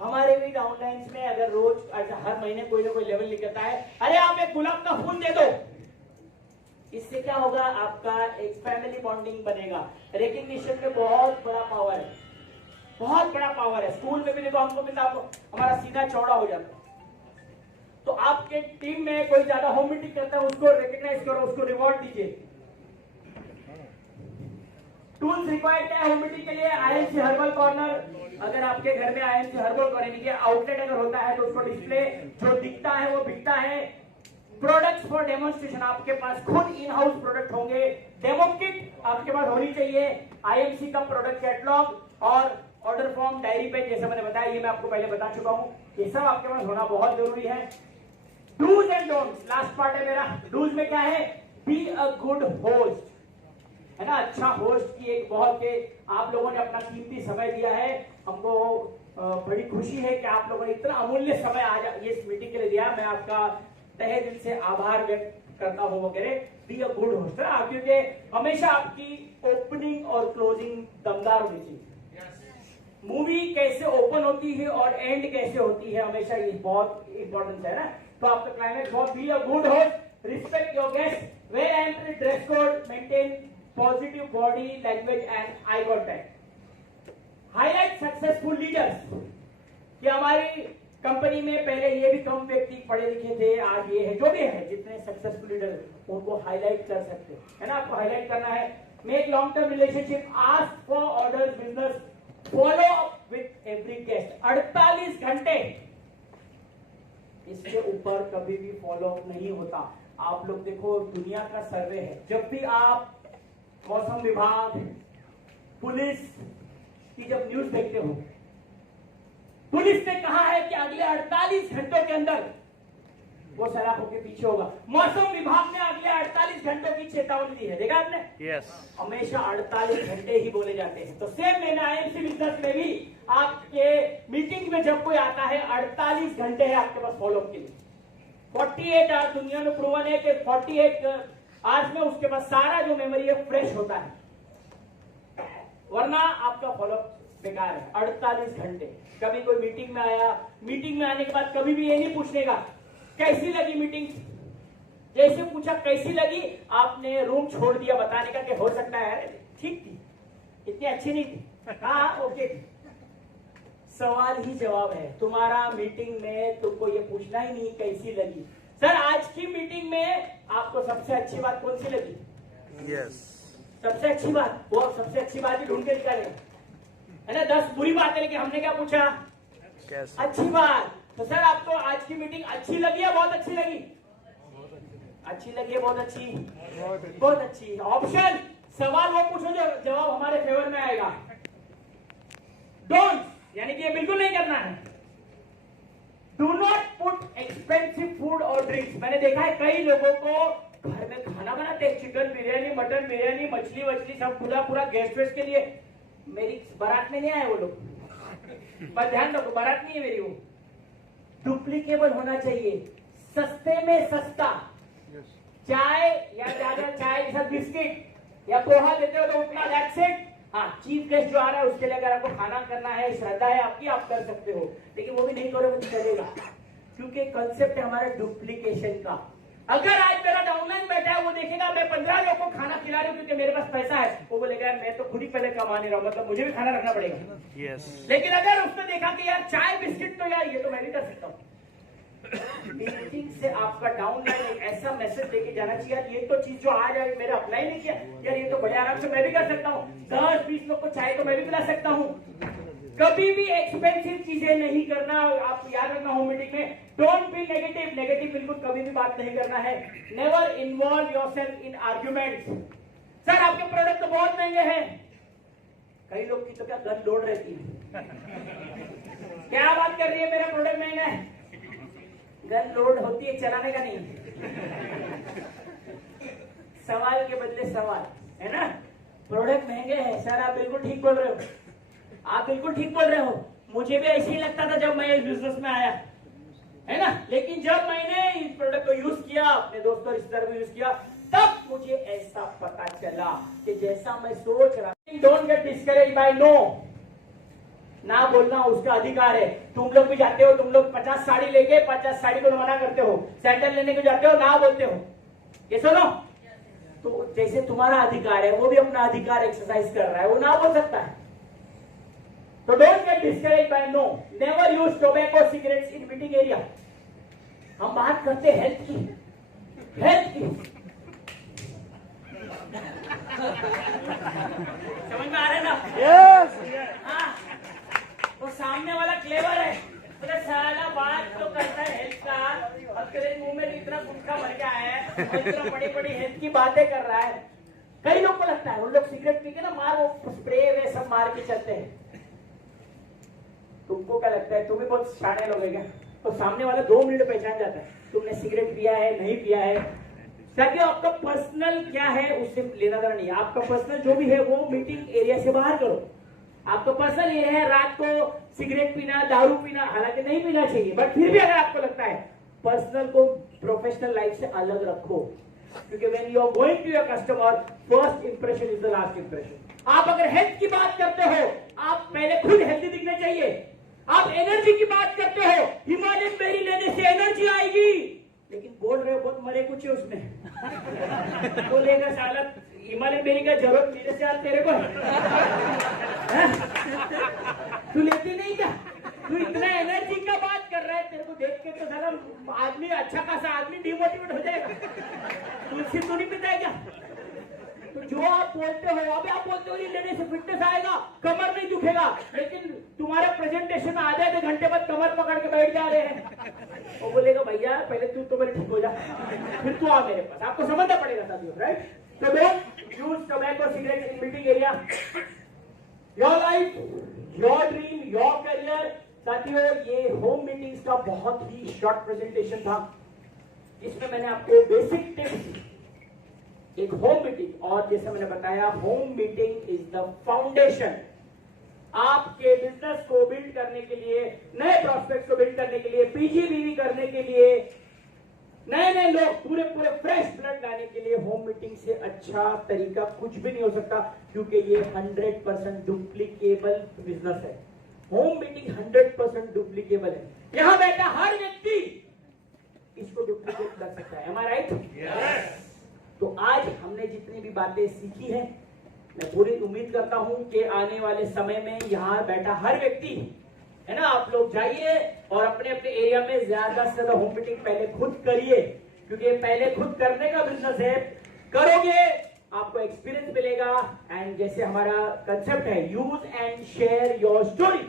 हमारे भी डाउनलाइंस में अगर रोज हर महीने कोई ना कोई लेवल निकलता है, अरे आप एक गुलाब का फूल दे दो, इससे क्या होगा, आपका एक फैमिली बॉन्डिंग बनेगा। रिकग्निशन में बहुत बड़ा पावर है, बहुत बड़ा पावर है। स्कूल में भी देखो हमको मिलता, हमारा सीना चौड़ा हो जाता, तो आपके टीम में कोई ज्यादा होम मीटिंग करता है उसको रिकॉग्नाइज करो, उसको रिवॉर्ड दीजिए। टूल्स रिक्वायर्ड है होम मीटिंग के लिए। आईएमसी हर्बल कॉर्नर, अगर आपके घर में आईएमसी हर्बल कॉर्नर के आउटलेट अगर होता है तो उसको डिस्प्ले जो दिखता है वो बिकता है। प्रोडक्ट्स फॉर डेमोन्स्ट्रेशन, आपके पास खुद इन हाउस प्रोडक्ट होंगे। डेमो किट आपके पास होनी चाहिए। आईएमसी का प्रोडक्ट कैटलॉग और ऑर्डर फॉर्म, डायरी पेज, जैसा मैंने बताया, ये मैं आपको पहले बता चुका हूं, ये सब आपके पास होना बहुत जरूरी है। Dos and don'ts, last part है मेरा। डूज में क्या है? बी अ गुड होस्ट, है ना। अच्छा होस्ट की एक बहुत के आप लोगों ने अपना कीमती समय दिया है। हमको बड़ी खुशी है कि आप लोगों ने इतना अमूल्य समय आज ये इस मीटिंग के लिए दिया। मैं आपका तहे दिल से आभार व्यक्त करता हूं वगैरह। बी अ गुड होस्ट, क्योंकि हमेशा आपकी ओपनिंग और क्लोजिंग दमदार होनी चाहिए। मूवी कैसे ओपन होती है और एंड कैसे होती है, हमेशा ये बहुत इंपॉर्टेंट है ना। तो आपका क्लाइमेक्स बहुत, be a good host, respect your guest, wear entry, dress code, maintain positive body language and eye contact. Highlight successful leaders, कि हमारी कंपनी में पहले ये भी कम व्यक्ति पढ़े लिखे थे, आज ये है, जो भी है, जितने सक्सेसफुल लीडर उनको हाईलाइट कर सकते हैं ना। आपको हाईलाइट करना है। Make long term relationship, ask for orders, business, follow up with every guest. 48 घंटे, इसके ऊपर कभी भी फॉलो अप नहीं होता। आप लोग देखो, दुनिया का सर्वे है, जब भी आप मौसम विभाग, पुलिस की जब न्यूज देखते हो, पुलिस ने कहा है कि अगले 48 घंटों के अंदर वो सलाखों के पीछे होगा। मौसम विभाग ने अगले 48 घंटों की चेतावनी दी है, देखा आपने? यस। हमेशा 48 घंटे ही बोले जाते हैं। तो सेम मैंने आईएमसी बिजनेस में भी आपके मीटिंग में जब कोई आता है, 48 घंटे है आपके पास फॉलोअप के लिए। 48 आवर्स, दुनिया में प्रूवन है कि 48 आवर्स में उसके पास सारा जो मेमोरी है फ्रेश होता है, वरना आपका फॉलोअप बेकार है। 48 घंटे। कभी कोई मीटिंग में आया, मीटिंग में आने के बाद कभी भी ये नहीं पूछने का कैसी लगी मीटिंग। जैसे पूछा कैसी लगी, आपने रूम छोड़ दिया बताने का कि हो सकता है ठीक थी, इतनी अच्छी नहीं थी, हाँ ओके थी। सवाल ही जवाब है। तुम्हारा मीटिंग में तुमको ये पूछना ही नहीं कैसी लगी। सर आज की मीटिंग में आपको सबसे अच्छी बात कौन सी लगी? यस। सबसे अच्छी बात, वो सबसे अच्छी बात ही ढूंढ के निकालेगा, है ना। 10 बुरी बातें, लेकिन हमने क्या पूछा? कैसे? अच्छी बात। तो सर आपको आज की मीटिंग अच्छी लगी है बहुत अच्छी लगी? अच्छी लगी है बहुत अच्छी, बहुत अच्छी। ऑप्शन, सवाल वो पूछो जो जवाब हमारे फेवर में आएगा। डोंट, यानी कि ये बिल्कुल नहीं करना है। Do not put expensive food और ड्रिंक्स। मैंने देखा है कई लोगों को घर में खाना बनाते हैं, चिकन बिरयानी, मटन बिरयानी, मछली वछली सब पूरा गेस्ट वेस्ट के लिए। मेरी बारात में नहीं आए वो लोग, पर ध्यान रखो बारात नहीं है मेरी, वो डुप्लीकेबल होना चाहिए, सस्ते में सस्ता। चाय या ज्यादा चाय के साथ बिस्किट या पोहा देते हो तो उतना, दैट्स इट। हाँ, चीफ गेस्ट जो आ रहा है उसके लिए अगर आपको खाना करना है, श्रद्धा है आपकी, आप कर सकते हो, लेकिन वो भी नहीं करोगे तो चलेगा, क्योंकि कंसेप्ट है हमारा डुप्लीकेशन का। अगर आज मेरा डाउनलाइन बैठा है, वो देखेगा मैं 15 लोगों को खाना खिला रही हूँ क्योंकि मेरे पास पैसा है, वो बोलेगा यार मैं तो खुद ही पहले कमा नहीं रहा हूँ, मतलब मुझे भी खाना रखना पड़ेगा। यस। लेकिन अगर उसने देखा कि यार चाय बिस्किट तो यार ये तो मैं भी कर सकता हूँ, मीटिंग से आपका डाउनलाइन एक ऐसा मैसेज देके जाना चाहिए, यार ये तो चीज जो आज मेरा अप्लाई नहीं किया, यार ये तो बड़े आराम से मैं भी कर सकता हूँ, 10-20 लोग को चाय तो मैं भी पिला सकता हूँ। कभी भी एक्सपेंसिव चीजें नहीं करना, आप याद रखना होम मीटिंग में। डोंट बी नेगेटिव, नेगेटिव बिल्कुल कभी भी बात नहीं करना है। Never involve yourself in arguments. Sir आपके प्रोडक्ट तो बहुत महंगे हैं, कई लोग की तो क्या गन लोड रहती है, क्या बात कर रही है मेरा प्रोडक्ट महंगा है, गन लोड होती है, चलाने का नहीं। सवाल के बदले सवाल, है ना। प्रोडक्ट महंगे हैं सर, आप बिल्कुल ठीक बोल रहे हो, आप बिल्कुल ठीक बोल रहे हो। मुझे भी ऐसे ही लगता था जब मैं इस बिजनेस में आया, है ना, लेकिन जब मैंने इस प्रोडक्ट को यूज किया, अपने दोस्तों रिश्तेदार को यूज किया, तब मुझे ऐसा पता चला कि जैसा मैं सोच रहा। Don't get discourage by no. ना बोलना उसका अधिकार है। तुम लोग भी जाते हो, तुम लोग 50 साड़ी लेके 50 साड़ी को मना करते हो, सैंडल लेने को जाते हो ना बोलते हो, ये सुनो। तो जैसे तुम्हारा अधिकार है, वो भी अपना अधिकार एक्सरसाइज कर रहा है, वो ना बोल सकता है। तो don't get discourage by no. Never use tobacco cigarettes in meeting area. हम बात करते हैं हेल्थ की, हेल्थ की। समझ में आ रहा है ना? यस। हाँ, वो सामने वाला क्लेवर है, बोले साला बात तो करता है हेल्थ का, अब तेरे मुंह में इतना गुटखा भर के आया है और इतना बड़ी बड़ी हेल्थ की बातें कर रहा है। कई लोग को लगता है, उन लोग सिगरेट पी के ना मार वो स्प्रे वे सब मार के चलते हैं। तुमको क्या लगता है, तुम भी बहुत शाणे लोग है क्या? तो सामने वाला 2 मिनट पहचान जाता है तुमने सिगरेट पिया है नहीं पिया है, ताकि आपका पर्सनल क्या है उससे लेना देना नहीं है। आपका पर्सनल जो भी है वो मीटिंग एरिया से बाहर करो। आपका पर्सनल ये है रात को सिगरेट पीना, दारू पीना, हालांकि नहीं पीना चाहिए, बट फिर भी अगर आपको लगता है, पर्सनल को प्रोफेशनल लाइफ से अलग रखो, क्योंकि when you are going to your customer, first impression is the last impression. आप अगर हेल्थ की बात करते हो, आप पहले खुद हेल्थी दिखने चाहिए। आप एनर्जी की बात करते हो, हिमालयन बेरी लेने से एनर्जी आएगी, लेकिन बोल रहे हो बहुत मरे कुछ है उसमें। तो लेगा साला हिमालयन बेरी का जरूरत मेरे से आज तेरे को तू लेती नहीं क्या? तू इतना एनर्जी का बात कर रहा है, तेरे को देख के तो साला आदमी अच्छा खासा आदमी डिमोटिवेट हो जाएगा। तुलसी तू नहीं पीता है क्या? तो जो आप बोलते हो, अभी आप बोलते हो ये लेने से फिटनेस आएगा, कमर नहीं दुखेगा, लेकिन तुम्हारे प्रेजेंटेशन में आधे घंटे बाद कमर पकड़ के बैठ जा रहे हैं। वो बोलेगा भैया पहले तू तो मेरे ठीक हो जा, फिर तू आ मेरे पास। आपको समझना पड़ेगा साथियों, राइट? तो don't use tobacco cigarette in meeting area. Your life, your dream, your career. साथियों, ये होम मीटिंग्स का बहुत ही शॉर्ट प्रेजेंटेशन था, इसमें मैंने आपको बेसिक टिप्स, एक होम मीटिंग, और जैसे मैंने बताया home meeting is the foundation आपके बिजनेस को बिल्ड करने के लिए, नए प्रोस्पेक्ट को बिल्ड करने के लिए, पीजीबीवी करने के लिए, नए नए लोग पूरे पूरे फ्रेश ब्लड लाने के लिए होम मीटिंग से अच्छा तरीका कुछ भी नहीं हो सकता, क्योंकि ये 100% डुप्लीकेबल बिजनेस है। होम मीटिंग 100% डुप्लीकेबल है। यहां बैठा हर व्यक्ति इसको डुप्लीकेट कर सकता है। एम आई राइट? यस। तो आज हमने जितनी भी बातें सीखी है, मैं पूरी उम्मीद करता हूं कि आने वाले समय में यहाँ बैठा हर व्यक्ति है ना, आप लोग जाइए और अपने अपने एरिया में ज्यादा से ज्यादा होम मीटिंग पहले खुद करिए, क्योंकि पहले खुद करने का बिजनेस है। करोगे आपको एक्सपीरियंस मिलेगा, एंड जैसे हमारा कंसेप्ट है use and share your story,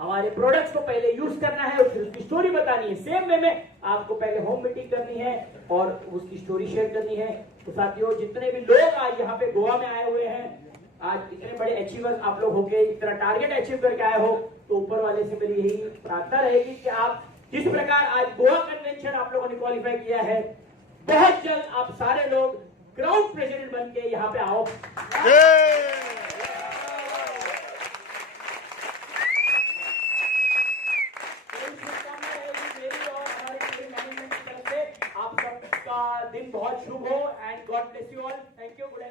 हमारे प्रोडक्ट्स को पहले यूज करना है और फिर उसकी स्टोरी बतानी है। सेम वे में आपको पहले होम मीटिंग करनी है और उसकी स्टोरी शेयर करनी है। तो साथियों, जितने भी लोग आज यहाँ पे गोवा में आए हुए हैं, आज इतने बड़े अचीवर्स आप लोग होके इतना टारगेट अचीव करके आए हो, तो ऊपर वाले से मेरी यही प्रार्थना रहेगी कि आप जिस प्रकार आज गोवा कन्वेंशन आप लोगों ने क्वालिफाई किया है, बहुत जल्द आप सारे लोग ग्राउंड प्रेसिडेंट बन के यहाँ पे आओ। दिन बहुत शुभ हो, and God bless you all. Thank you. Good